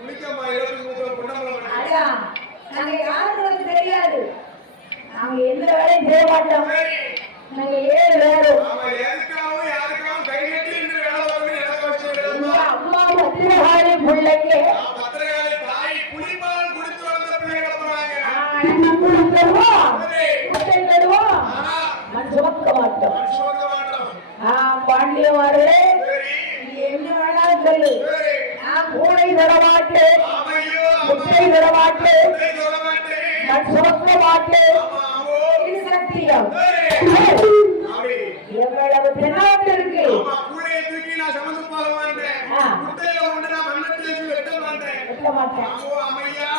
முடிக்கம்மா, இருபத்தி மூணு பொண்ணம்பளம். அதான் நாங்க யாரும் உனக்கு தெரியாது நாங்க எந்த வேலையும் செய்ய மாட்டோம் சரி. நாங்க 7 பேரும் அவன் எதுக்காகவும் யாருக்காகவும் கை கட்டி நின்று வேலை பார்க்கணும்னு எனக்கு அவசியம் உங்க இல்லைம்மா. அம்மா பத்திரகாளி பிள்ளைக்கு நான் பத்திரகாளி தாய் புலிப்பால் குடித்து வளர்ந்த பிள்ளைகளை போறாங்க. நம்ம தருவோம் சரி. முட்டை தருவோம் ஆனா, நான் சுமக்க மாட்டோம் மனுஷன் சொல்ல மாட்டோம். பாண்டியமாரு சரி. நீ என்ன வேணாலும் சொல்லு சரி. நான் கூடை தர மாட்டேன் ஆமையோ, முட்டை தர மாட்டேன் உன்னை சொல்ல மாட்டேன். நான் சுமக்க மாட்டேன் ஆமா, ஆமோ. இது சத்தியம் சரி. அப்படி. எவ்வளவு தென்னாட்டு இருக்கு ஆமா, கூடையை தூக்கி நான் சுமந்து போக மாட்டேன். ஆ. முட்டையில ஒண்ணு நான் மண்ணை தேய்ச்சி வெட்ட மாட்டேன். வெட்ட மாட்டேன் ஆமோ, அமையா.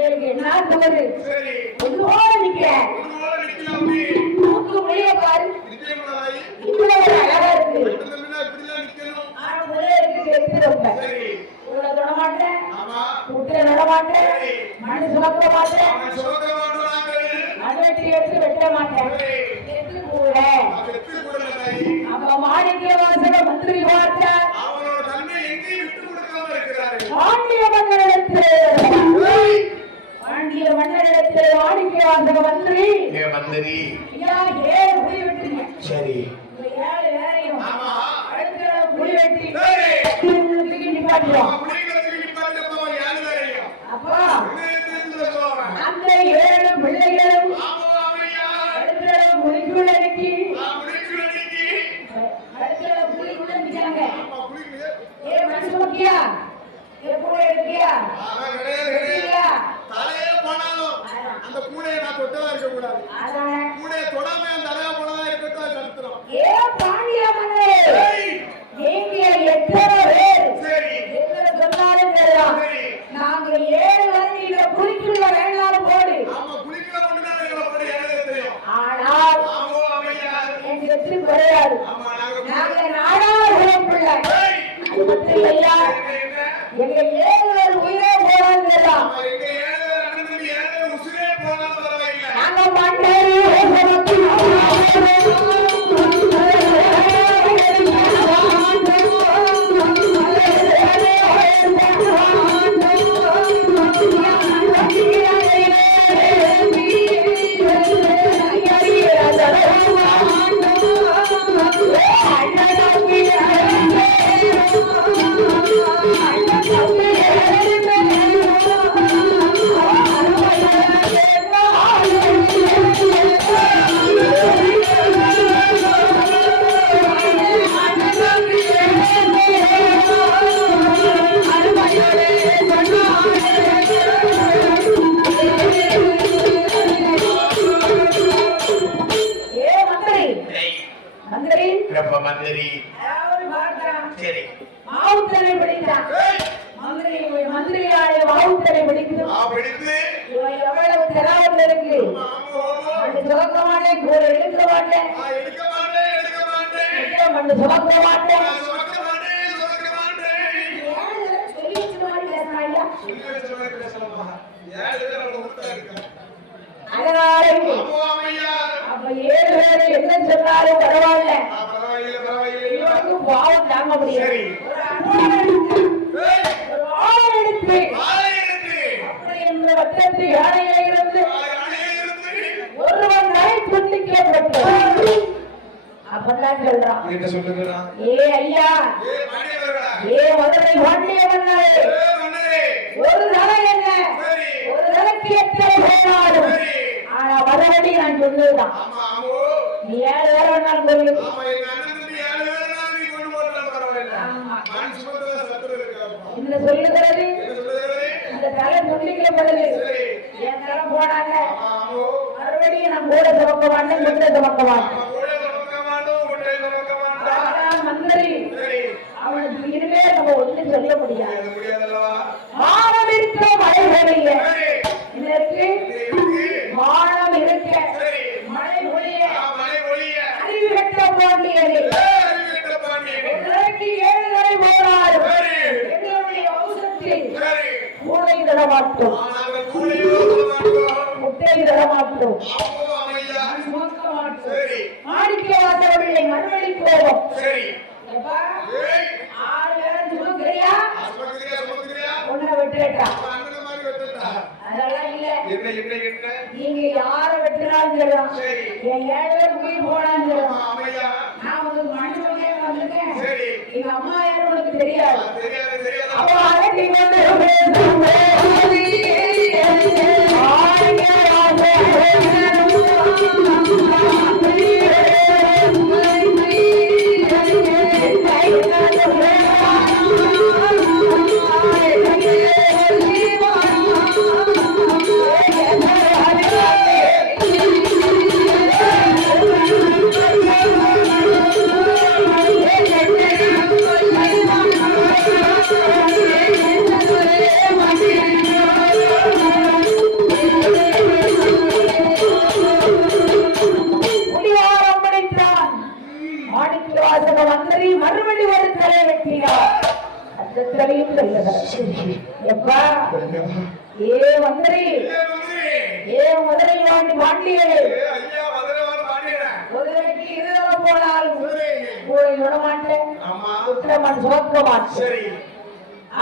எனக்கு என்ன தோறு சரி. ஒன்றோட நிக்கிறேன் உன்னோட நிக்கலாம் அப்படி. மூக்கு வெளியே பாரு நிச்சயமாய். இவ்வளவு அழகா இருக்கு ரெண்டு தம்பினா இப்படிதான் நிக்கணும். ஆனா உள்ளே இருக்கு எடுத்து ரொம்ப சரி. உங்களை தொட மாட்டேன் ஆமா. முட்டை தொட மாட்டேன் மண் சுமக்க மாட்டேன் அவன் சொல்ல மாட்டோம் நாங்கள். மண்வெட்டி எடுத்து வெட்ட மாட்டேன் சரி. எடுத்து கூட அவன் வெற்றி கூடல தாயி. அப்ப மாணிக்கவாசக மந்திரி பார்த்தார் அவனோட தன்மை எங்கேயும் விட்டு கொடுக்காம இருக்கிறாரு. பாண்டிய மன்னரிடத்தில் ஏய், பாண்டிய மன்னரிடத்தில் மாணிக்கவாசக மந்திரி ஏ மந்திரி. ஐயா 7 புலி வெட்டுங்க சரி. இந்த 7 வேறையும் ஆமா. அடுத்த புலி வெட்டி சரி. தூக்கி நிப்பாட்டுவோம். புலிகளை தூக்கி நிப்பாட்டி போவாங்க 7 பேரையும். அப்போ என்ன சொல்லுவாங்க? அந்த 7 பிள்ளைகளும் ஆமா ஐயா. அடுத்த குழிக்குள்ள இருக்கி புலிகளை நீக்கி அடுத்த குழிக்குள்ள நிக்காங்க. ஆமா புலிகளை ஏ மனசு முக்கியா கூட இருக்கியா அதான் கிடையாது. தலையே போனாலும் அந்த கூடையை நான் தொட்டதா இருக்க கூடாது. அதானே கூடையை தொடாம அந்த தலையா போனதா இருக்கட்டும் சரித்திரம். ஏ பாண்டிய மன்னரே நீங்க எத்தனை பேர் சரி எங்களை சொன்னாலும் தெரியும். சரி. நாங்க 7 வந்து இந்த குழிக்குள்ள வேணாலும் போடு. ஆமா புலிகளை கொண்டுதான் எங்களை போட ஏழு தெரியும். ஆனால் ஆமா ஐயா. எங்க வெற்றி கிடையாது. ஆமா நாங்க நாங்க நாடாளும் பிள்ளை. அது மட்டும் இல்லையா எங்க 7 பேர் உயிரே போறாங்க. ஆமா எங்க 7 அண்ணன் தம்பி 7 உசுரே போனாலும் பரவாயில்லை. நாங்க மன்னரே மந்திரி சரி மாவுத்தலை பிடித்தான். மந்திரியாலே மாவுத்தலை பிடிக்குது. பிடித்து இவன் எவ்வளவு திராவல் இருக்கு. மண்ணு சுமக்க மாட்டேன், கூட எடுக்க மாட்டேன், எடுக்க மாட்டேன் எடுக்க மாட்டேன் மண்ணு சுமக்க மாட்டேன். சுமக்க மாட்டேன் சுமக்க மாட்டேன். சொல்லி வச்ச மாதிரி பேசுறான் ஐயா. சொல்லி வச்ச மாதிரி பேசலாமா? 7 பேர் அவங்க ஊர்ல இருக்காங்க. அதனால ஆமா ஐயா. அப்ப 7 பேரு என்ன சொன்னாலும் பரவாயில்ல. பரவாயில்லை பரவாயில்லை. இவனுக்கு பாவம் தாங்க முடியாது. சரி. ஒரு ஆள் எடுத்து ஆளை எடுத்து அப்படி இந்த வட்டத்து யானையில இருந்து யானையை இருந்து ஒருவன் தலை துண்டிக்கப்பட்டது. அப்பதான் சொல்றான், என்ன சொல்லுகிறான்? ஏ ஐயா, பாண்டியவர்களா? ஏ மதுரை பாண்டிய மன்னரே, மன்னரே. ஒரு தலை என்ன சரி. ஒரு தலைக்கு எத்தனை போனாலும் சரி. ஆனா மறுபடி நான் சொன்னதுதான். ஆமா ஆமோ. நீ 7 பேர் வேணாலும் சொல்லு. ஆமா எங்க அண்ணன் தம்பி 7 பேர் நீ கொண்டு போறலாம் பரவாயில்லை. ஆமா. நான் சுமத்துல சத்துரு இருக்காப்பா. என்ன சொல்லுகிறது? என்ன சொல்லுகிறது? அந்த தலை துண்டிக்கப்படுது. சரி. என் தலை போனாங்க, ஆமா ஆமோ. மறுபடியும் நான் கூட சுமக்க மாட்டேன், முட்டை சுமக்க மாட்டேன். ஆமா கூட சுமக்க மாட்டோம் முட்டை சுமக்க மாட்டோம். அதான் மந்திரி சரி. அவனுக்கு இனிமே நம்ம ஒண்ணும் சொல்ல முடியாது. அது முடியாதல்லவா? மானம் இருக்கிற மழை பொழிய சரி. இதற்கு இருக்கு. மானம் இருக்க சரி. மழை பொழிய மழை ஒளிய. அறிவு கட்ட போட்டியது. அறிவித்த பாண்டியன். ஒரு நாளைக்கு 7 தடவை போனாலும் சரி. எங்களுடைய வம்சத்தில் சரி. கூடை தர மாட்டோம், நாங்கள் கூடையோ மாட்டோம். முட்டை தர மாட்டோம், ஆமோ அமையா. சுமக்க மாட்டோம். சரி. மாணிக்க வாசவர்களை மறுபடி கோபம். சரி. எப்பா ஏய் 6 பேரை சுமக்கிறியா, சுமக்கிறியா சுமக்கிறியா? உன்னை விட்டுட்டா. அண்ணன் மாதிரி வெட்டா. அதெல்லாம் இல்ல, என்ன நீங்க யார வெட்டுறான்னு சொல்லலாம். சரி. என் 7 பேர் உயிர் போனான்னு சொல்லலாம். அமையா. நான் வந்து மண்ணு வகையை வந்திருக்கேன். சரி. எங்க அம்மா யாரும் உனக்கு தெரியாது. தெரியாது தெரியாது. அப்போ அழகி வந்து பேசும் போது ஆயிரம் மந்திரி மறுபடி ஒரு தலை வெட்டினார். அந்த தலையும் சொல்லுகிறார், எப்பா ஏ மந்திரி, ஏ மதுரை வாண்டி பாண்டியரே, ஐயா மதுரவான் பாண்டியன். முதலைக்கு 20 போனாலும் சரி. கூட விட மாட்டேன், ஆமா. உத்தரமன் சுமக்க மாட்டேன். சரி.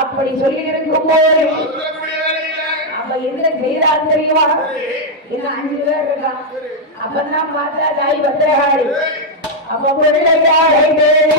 அப்படி சொல்லி இருக்கும் போது சொல்லக்கூடிய வேலையில. அப்ப என்ன செய்தால் தெரியுமா? சரி. இன்னும் 5 பேர் இருக்கான். சரி. அப்பதான் பார்த்தா தாய் பத்திரகாளி. ஏய். அப்ப பிள்ளையாரை தேடி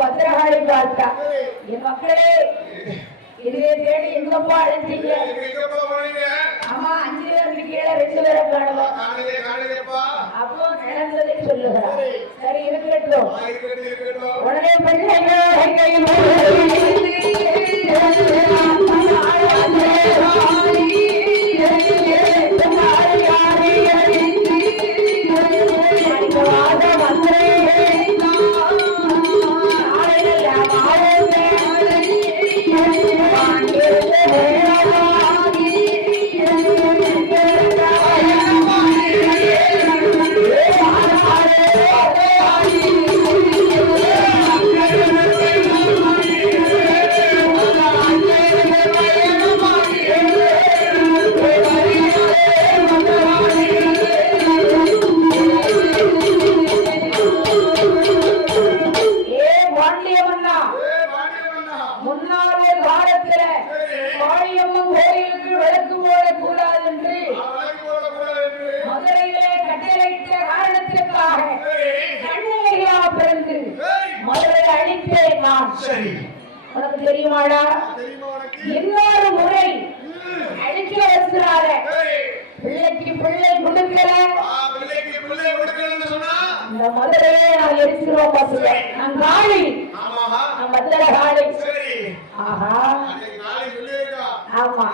பத்திரகாளி பார்த்தா என் மக்களே இதுவே தேடி எங்கப்பா அழைச்சீங்க? ஆமா 5 பேருக்கு கீழே 2 பேரை காணலாம். அப்போ நடந்ததை சொல்லுகிறார். சரி இருக்கட்டும். உடனே உனக்கு தெரியுமாடா? இன்னொரு முறை அழிக்க வச்சுறார பிள்ளைக்கு பிள்ளை கொடுக்கல இந்த மதுரையே நான் எரிச்சிருவோம் பாத்துக்க. நான் காளி, நான் மதுரை காளி. ஆஹா ஆமா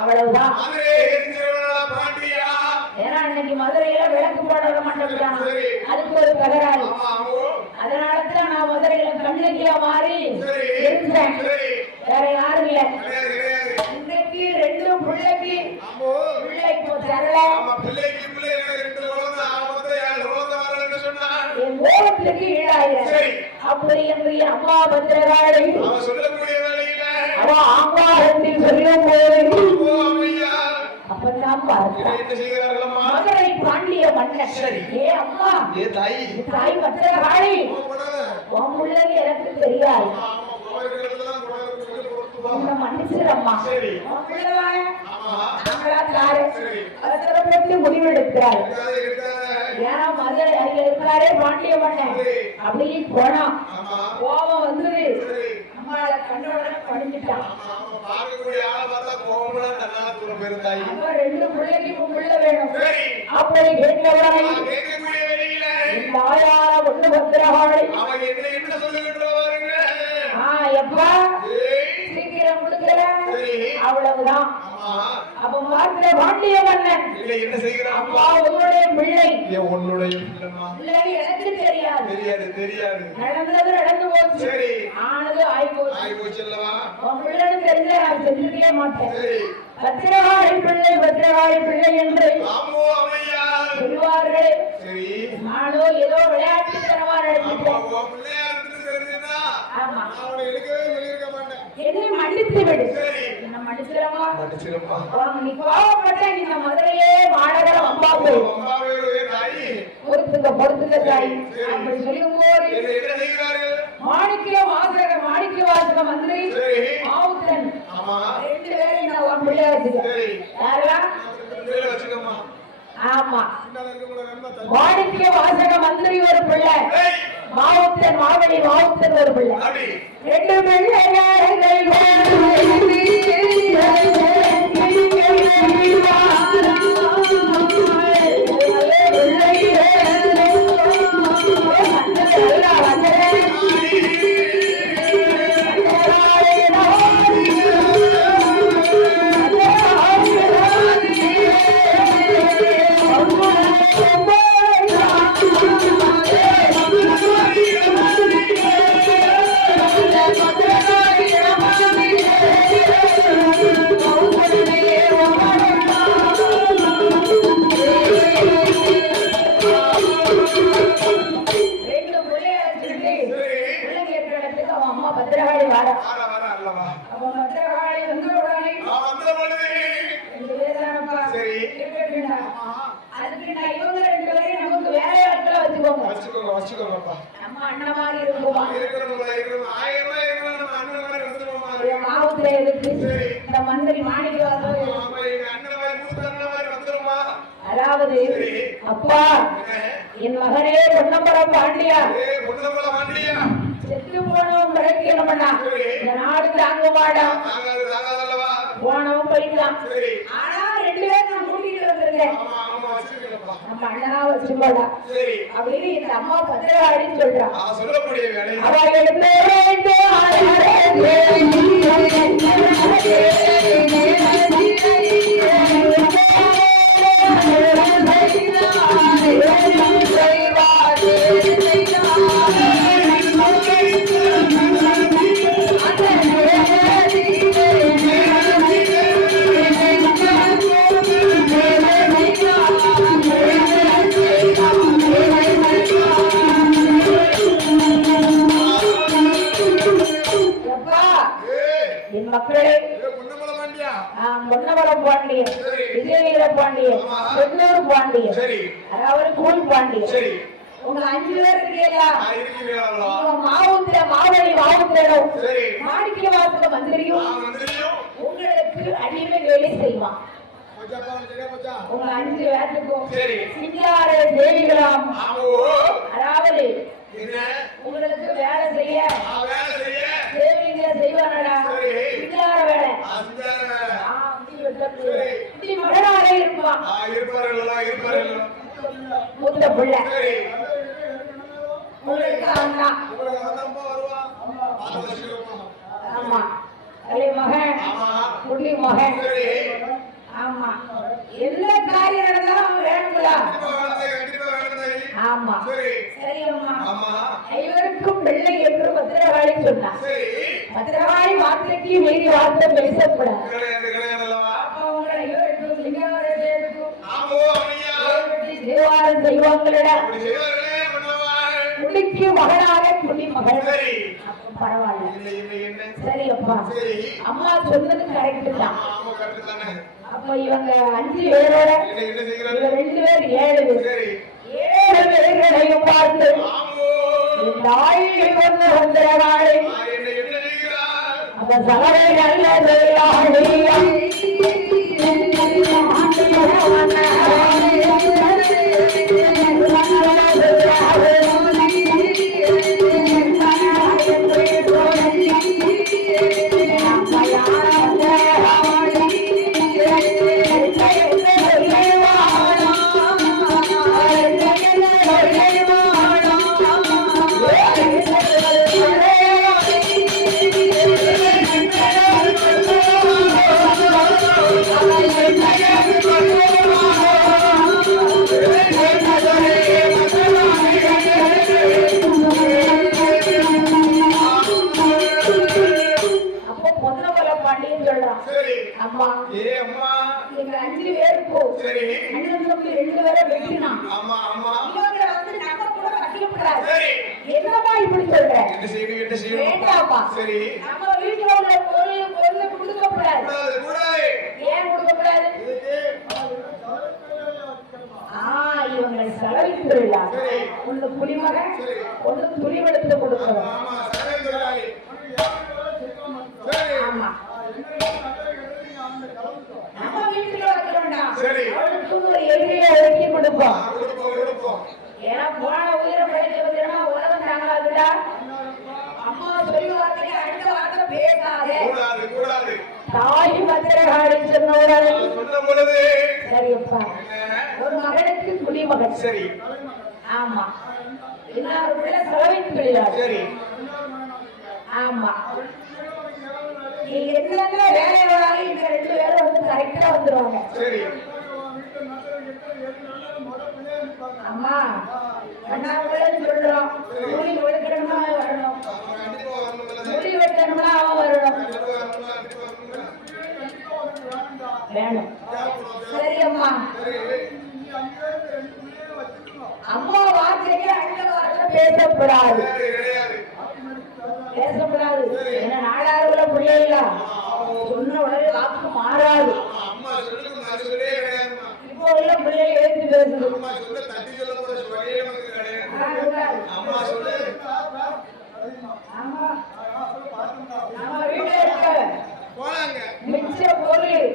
அவ்வளவுதான். ஏன்னா இன்னைக்கு மதுரையில விளக்கு போட மாட்டேங்கிறான், அதுக்கு ஒரு தகராறு. அதனாலதான் நான் மதுரையில கண்ணகியா மாறி இருக்கிறேன், வேற யாரும் இல்ல. இன்னைக்கு 2 பிள்ளைக்கு பிள்ளை இப்போ தரல. என் கோபத்துக்கு ஈடாயிரம். அப்படி என்று அம்மா பத்திரகாளி அவ ஆங்காரத்தில் சொல்லும் போது அப்பதான் பார்க்கிறான் மதுரை பாண்டிய மன்னன். ஏ அம்மா, தாய் பத்திரகாளி, உன் பிள்ளைக்கு எனக்கு தெரியாது, மன்னிச்சிடம்மா. முடிவெடுக்கிறார். ஏன்னா மதுரை அருகே இருக்கிறாரே பாண்டிய மன்னன். அப்படி போனா கோபம் வந்து நம்மளால கண்ணோட படிச்சுட்டான். 2 பிள்ளைக்கு பிள்ளை வேணும். அப்படி கேட்கவரை ஒன்று பத்திரகாளி எப்பா சீக்கிரம் கொடுக்கல அவ்வளவுதான். அப்ப பார்க்கிற பாண்டிய மன்னன் என்ன செய்கிறான்? அப்பா உன்னுடைய பிள்ளை எனக்கு தெரியாது, நடந்தது நடந்து போச்சு, ஆனது ஆயிப்போச்சு. உன் பிள்ளைன்னு தெரிஞ்ச நான் செஞ்சிருக்கே மாட்டேன். பத்திரகாளி பிள்ளை என்று சொல்லுவார்கள். நானோ ஏதோ விளையாட்டு தரமா நினைச்சிட்டேன். என்னை மன்னித்து விடு. என்ன மன்னிச்சிரமா? நீ கோபப்பட்ட இந்த மதுரையே மாநகரம் அம்பா போய் பொறுத்துக்க தாய். அப்படி சொல்லும் போது மாணிக்க வாசக மந்திரி ஆவுத்தன் 2 பேரும் நான் பிள்ளை வச்சுக்க. யாரெல்லாம்? ஆமா, மாணிக்க வாசக மந்திரி ஒரு பிள்ளை, மாவுத்தன் மாவழி மாவுத்தன் ஒரு பிள்ளை. 2 பிள்ளைகள் வர அல்லவா அப்ப பத்திரகாளி வந்து உடனே வந்த பொழுது ரெண்டு பேரானப்பா சரி இருக்கட்டும்டா. அதுக்கு நான் இவங்க ரெண்டு பேரையும் நமக்கு வேலையாட்களை வச்சுக்கோங்க. வச்சுக்கோங்கப்பா. நம்ம அண்ணன் மாதிரி இருக்குமா? இருக்கணும் 1000 ரூபாய் இருக்கணும். நம்ம அண்ணன் மாதிரி வந்துருவோமா? மாவுத்துல எதுக்கு இந்த மந்திரி மாணிக்கவாசம்? ஆமா, எங்க அண்ணன் மாதிரி மூத்த அண்ணன் மாதிரி வந்துருமா? அதாவது அப்பா என் மகனே பொன்னம்பலம் பாண்டியா பொன்னம்பலம் பாண்டியா செத்து போனவன் பிறகு என்ன பண்ணா? இந்த நாடு தாங்க மாட்டான். தாங்காதல்லவா? போனவன் போயிட்டான். சரி. ஆனா ரெண்டு பேரும் நான் கூட்டிட்டு வந்திருக்கேன். ஆமா ஆமா வச்சிருக்கேன்ப்பா. நம்ம அண்ணனா வச்சுக்கோடா. சரி. அப்படின்னு இந்த அம்மா பத்திரகாளின்னு சொல்றான். சொல்லக்கூடிய வேலை அவ எடுத்து என் மக்களே பொன்னமரம் பாண்டியன், விஜயவீர பாண்டியன், சென்னூர் பாண்டியன், அதாவது கூழ் பாண்டியன், உங்க 5 பேர் இருக்கீங்களா? மாவுத்திர மாவழி மாவுத்திரம் மாணிக்க வாசக மந்திரியும் உங்களுக்கு அடிமை வேலை செய்வான். உங்க 5 பேருக்கும் சிங்கார தேவிகளாம், அதாவது உங்களுக்கு வேலை செய்ய தேவிங்க செய்வானடா சிங்கார வேலை. இப்படி மகனாக இருப்பான் மூத்த பிள்ளை. உங்களுக்கு அண்ணா ஆமா மகன் குடி மகன். ஆமா எல்லா காரியம் நடந்தாலும் வேணுங்களா? ஆமா சரி அம்மா. ஐவருக்கும் பிள்ளை என்று பத்திரகாளி சொன்னார். பத்திரகாளி வார்த்தைக்கு மீறி வார்த்தை பேசப்படாது. தேவாரம் செய்வாங்களா? குடிக்கு மகனாக குடி மகள். பரவாயில்ல சரி அப்பா. அம்மா சொன்னது கரெக்ட் தான். அப்ப இவங்க 5 பேரோட இவங்க 2 பேர் 7 பேர். 7 பேர்களையும் பார்த்து வந்திரகாளி அந்த சகலை நல்ல அம்மா எங்க 5 பேருக்கும் அண்ணன் தம்பி 2 பேரை வெட்டினான். இவங்களை வந்து நம்ம கூட கட்டிக்கப்படாது. என்னமா இப்படி சொல்ற? வேண்டாமா? நம்ம வீட்டுல உள்ள பொருளை கொடுக்கப்படாது. ஏன் கொடுக்கப்படாது? இவங்களை செலவிட்டுள்ளா. ஒண்ணு குடிமகன், ஒண்ணு துணிவெடுத்து கொடுக்கணும். ஆமா நம்ம வீட்டுல வைக்கிறோம்டா. அவளுக்கு ஒரு எதிரியை ஒதுக்கி கொடுப்போம். ஏன்னா போன உயிரை படைக்க வச்சுனா உலகம் தாங்காதுடா. அம்மா சொல்லி வார்த்தைக்கு அடுத்த வார்த்தை பேசாதே. தாய் பத்திரகாளி சொன்னவுடனே சரியப்பா. ஒரு மகனுக்கு குடிமகன். ஆமா இன்னொரு பிள்ளை செலவின் தொழிலாளி. ஆமா நீங்க என்னென்ன வேலை வராங்க இந்த 2 பேரும் வந்து கரெக்டா வந்துருவாங்க. அம்மா அண்ணா சொல்றோம் முடி வெட்டணும்னா வரணும், முடி வெட்டணும்னா அவன் வரணும். வேணும் சரி அம்மா. அம்மா வார்த்தைக்கு அடுத்த வார்த்தை பேசப்படாது. பேசப்படாது. ஏன்னா நாடாருக்குள்ள பிள்ளைல சொன்ன உடனே வாக்கு மாறாது. அம்மா சொல்லுங்க மறுசொல்லே கிடையாதுமா. இப்போ உள்ள பிள்ளைகள் ஏத்து பேசுது. அம்மா சொல்ல தட்டி சொல்ல போற சொல்லே நமக்கு கிடையாது. அம்மா சொல்லு. ஆமா நம்ம வீட்டுல இருக்க போறாங்க மிச்ச பொருள்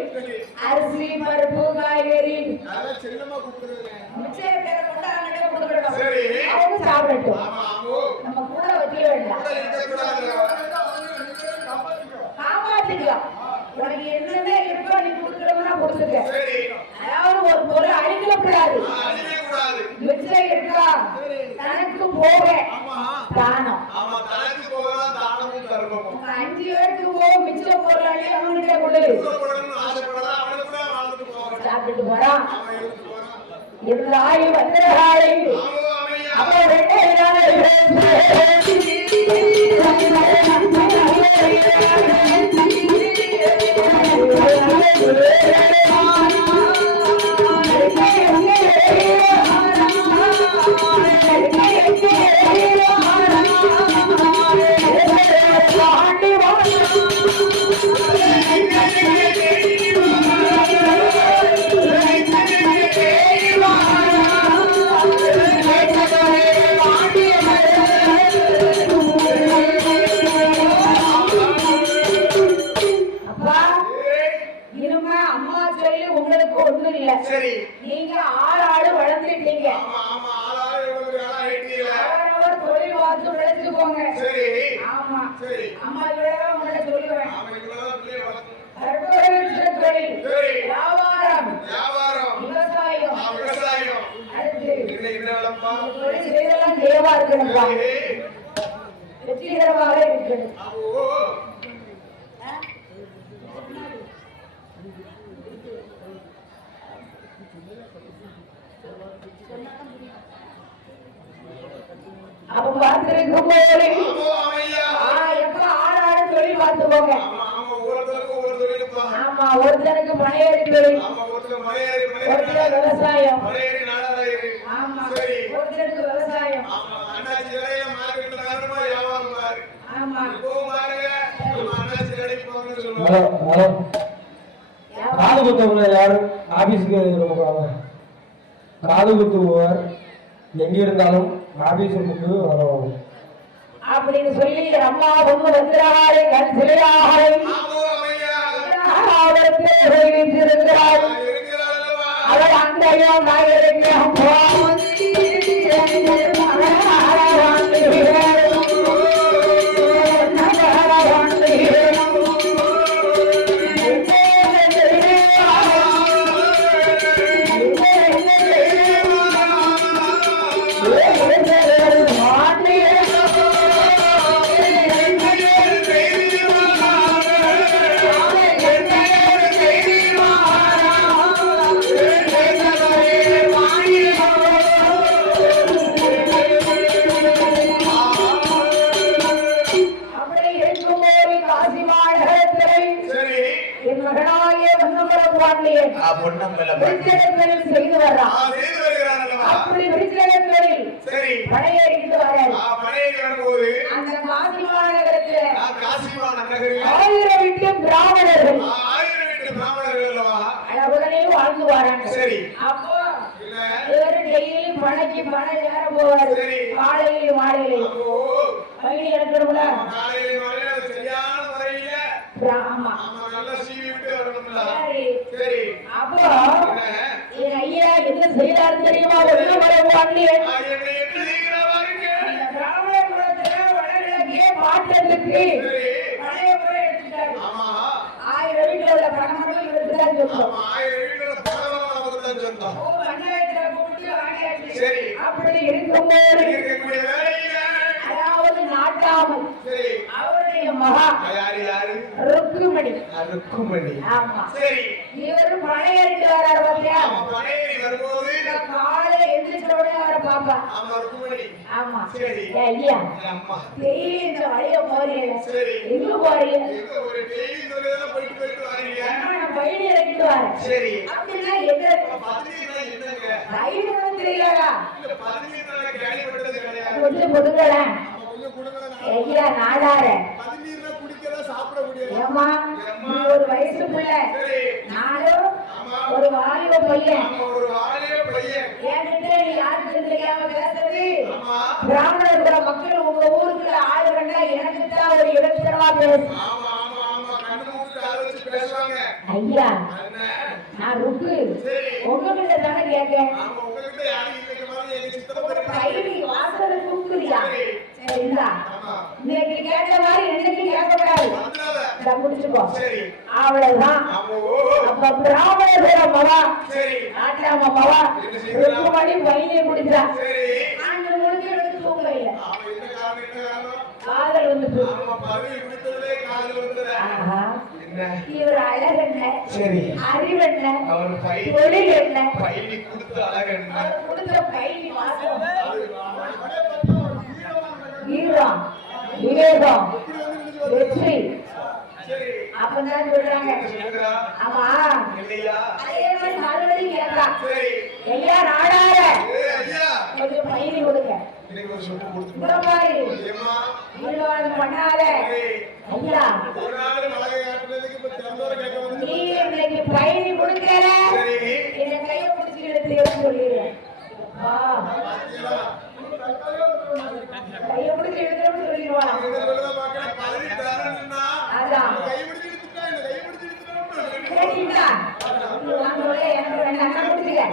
அரிசி பருப்பு காய்கறி அதெல்லாம் செல்லமா கூப்பிடுறேன். மிச்ச இருக்கிற கொண்டு அங்கடே கொடுக்கணும். சரி அவங்க சாப்பிடட்டும். ஆமா ஆமா நம்ம கூட வைக்க வேண்டாம். காப்பாத்திக்கலாம். உனக்கு என்னென்ன இருக்கோ நீ கொடுக்கணும்னா கொடுத்துக்க. அதாவது ஒரு பொருள் அழிக்கக்கூடாது. மிச்சம் இருக்கா தனக்கு போக தானம். உங்க 5 பேருக்கு போக மிச்ச பொருள் அள்ளி அவன்கிட்ட கொடு. சாப்பிட்டு போறான். இருந்தாய் வந்தகாலை அப்போ ரெண்டே நீங்க ஆளாளு வளர்ந்துட்டீங்க. அவரவர் தொழில் பார்த்து விளைச்சுக்கோங்க. ஆமா அம்மா இவ்வளவு உங்கள்ட்ட சொல்லுவேன். தொழில் வியாபாரம் விவசாயம் அடுத்து தொழில் செய்தெல்லாம் தேவா இருக்கணும்பா. வெற்றிகரமாக இருக்கணும். அப்ப பார்த்திருக்கும் போது எப்ப ஆளாளு தொழில் பார்த்துக்கோங்க. ஆமா ஒருத்தனுக்கு மலையேறி தொழில், ஒருத்தர் விவசாயம். ஆமா ஒருத்தருக்கு விவசாயம். ஆமா காது குத்தவங்க யாரு ஆபீஸ்க்கு காது குத்துவார் எங்க இருந்தாலும் ஆபீஸுக்கு வரணும் அப்படின்னு சொல்லி அம்மா பொண்ணு வந்திராளை கண் சிலையாளை வைத்திருக்கிறாள். அவர் அங்கேயோ நாயகம் செய்து வர்றான். அப்படி விருச்சகங்களில் படையெடுத்து வர அந்த காசி மாநகரத்தில் 1000 வீட்டு பிராமணர்கள் உடனே வாழ்ந்து வராங்க. அப்போ இவரு டெய்லி படைக்கு பணம் ஏற போவாரு. காலையிலும் மாலையிலையும் பயிர் எடுக்கணும்ல. ஆமா அப்போ என் ஐயா என்ன செய்யறாரு தெரியுமா? பிராமணர் குலத்துல வடகிழக்கே பாட்டத்துக்கு பழைய முறை எடுத்துட்டாரு. 1000 வீட்டுல உள்ள பணமரம் இவருக்குதான் சொந்தம். அப்படி இருக்கும்போது அதாவது நாட்டாமல் அவருடைய மகா ருக்குமணி. ஆமா இவரு பழையறிட்டு வர்றாரு. பாத்தியா காலை எந்திரிச்ச உடனே அவரை பாப்பா. ஆமா ஐயா டெய்லி இந்த வழிய போறீங்க, எங்க போறீங்க? பயிர் இறக்கிட்டு வரேன். அப்படின்னா எங்க ரயில் தெரியாதா? கொஞ்சம் கொடுங்களேன் ஐயா. நாடார சாப்பிட முடியாது. ஏம்மா நீ ஒரு வயசு பிள்ளை, சரி. நானும் ஆமா. ஒரு வாலிப பையன். ஆமா, ஒரு வாலிப பையன். என்கிட்ட நீ யாருக்கு தெரியாம பேசுறது? ஆமா. பிராமணர்கள மக்கள் உங்க ஊருக்குள்ள ஆளு கண்டா எனக்கு தான் ஒரு இடத்தரமா பேசு. ஆமா, ஆமா, ஆமா. கண்ணு மூக்கு காது வச்சு பேசுவாங்க. ஐயா என்ன? நான் ருக்கு சரி. உங்ககிட்ட தானே கேட்கேன். ஆமா, உங்ககிட்ட யாரும் இல்லைங்க மாதிரி எங்க சித்தப்பா ஒரு பெரியப்பா. கைதி வாசல கூப்பிடுறியா? சரி. சரிங்களா? ஆமா. இன்னைக்கு கேட்ட மாதிரி என்னைக்கு கேட்கக்கூடாது. வந்துடாத. இதை முடிச்சுக்கோ. சரி. அவ்வளவுதான். ஆமா, ஓ. அப்ப பிராமணர்கள மவா சரி. நாட்டாம மவா என்ன செய்யறா? 2 மணி பையனை குடிச்சா சரி. ஆண்டு முழுக்க எடுத்து தூங்கல. ஆமா, என்ன காரணம், என்ன காரணம்? காதல் வந்து ஆமா, பதவி குடித்ததிலே காதல் வந்தது. ஆஹா என்ன? இவர் அழகென்ன, சரி. அறிவென்ன, அவர் பையன் தொழில் என்ன, பையனை கொடுத்த அழகென்ன? அவர் கொடுத்த பையன் வாசம், வீரம், விவேகம், வெற்றி. சரி. அப்பதான் சொல்றாங்க. என்ன சொல்லுகிறா? ஆமா இல்லையா? அதே மாதிரி மறுபடியும் கேட்கா. சரி. ஐயா நாடார ஏய், ஐயா. கொஞ்சம் பையனை கொடுங்க. இன்னைக்கு ஒரு சொட்டு கொடுத்து இந்த மாதிரி ஏம்மா? ஈடுபாடு பண்ணாத. ஏய், ஐயா ஒரு நாள் மழை காட்டுறதுக்கு இப்ப திறந்தோர கேட்க வந்து நீ இன்னைக்கு பையனை கொடுக்கல, சரி. என்ன கையை பிடிச்சி எடுத்து சொல்லிடுறேன். பாத்தீங்களா? கையை பிடிச்சி எடுத்து சொல்லிடுவான். இந்த வேலை பார்க்கறேன். பதவி தரணும்னா அதான் கை பிடிச்சு இழுத்துட்டா, இந்த கை பிடிச்சு இழுத்துட்டா. கேட்டீங்களா? நீ வாங்க, எனக்கு 2 அண்ணன் கொடுத்துக்க.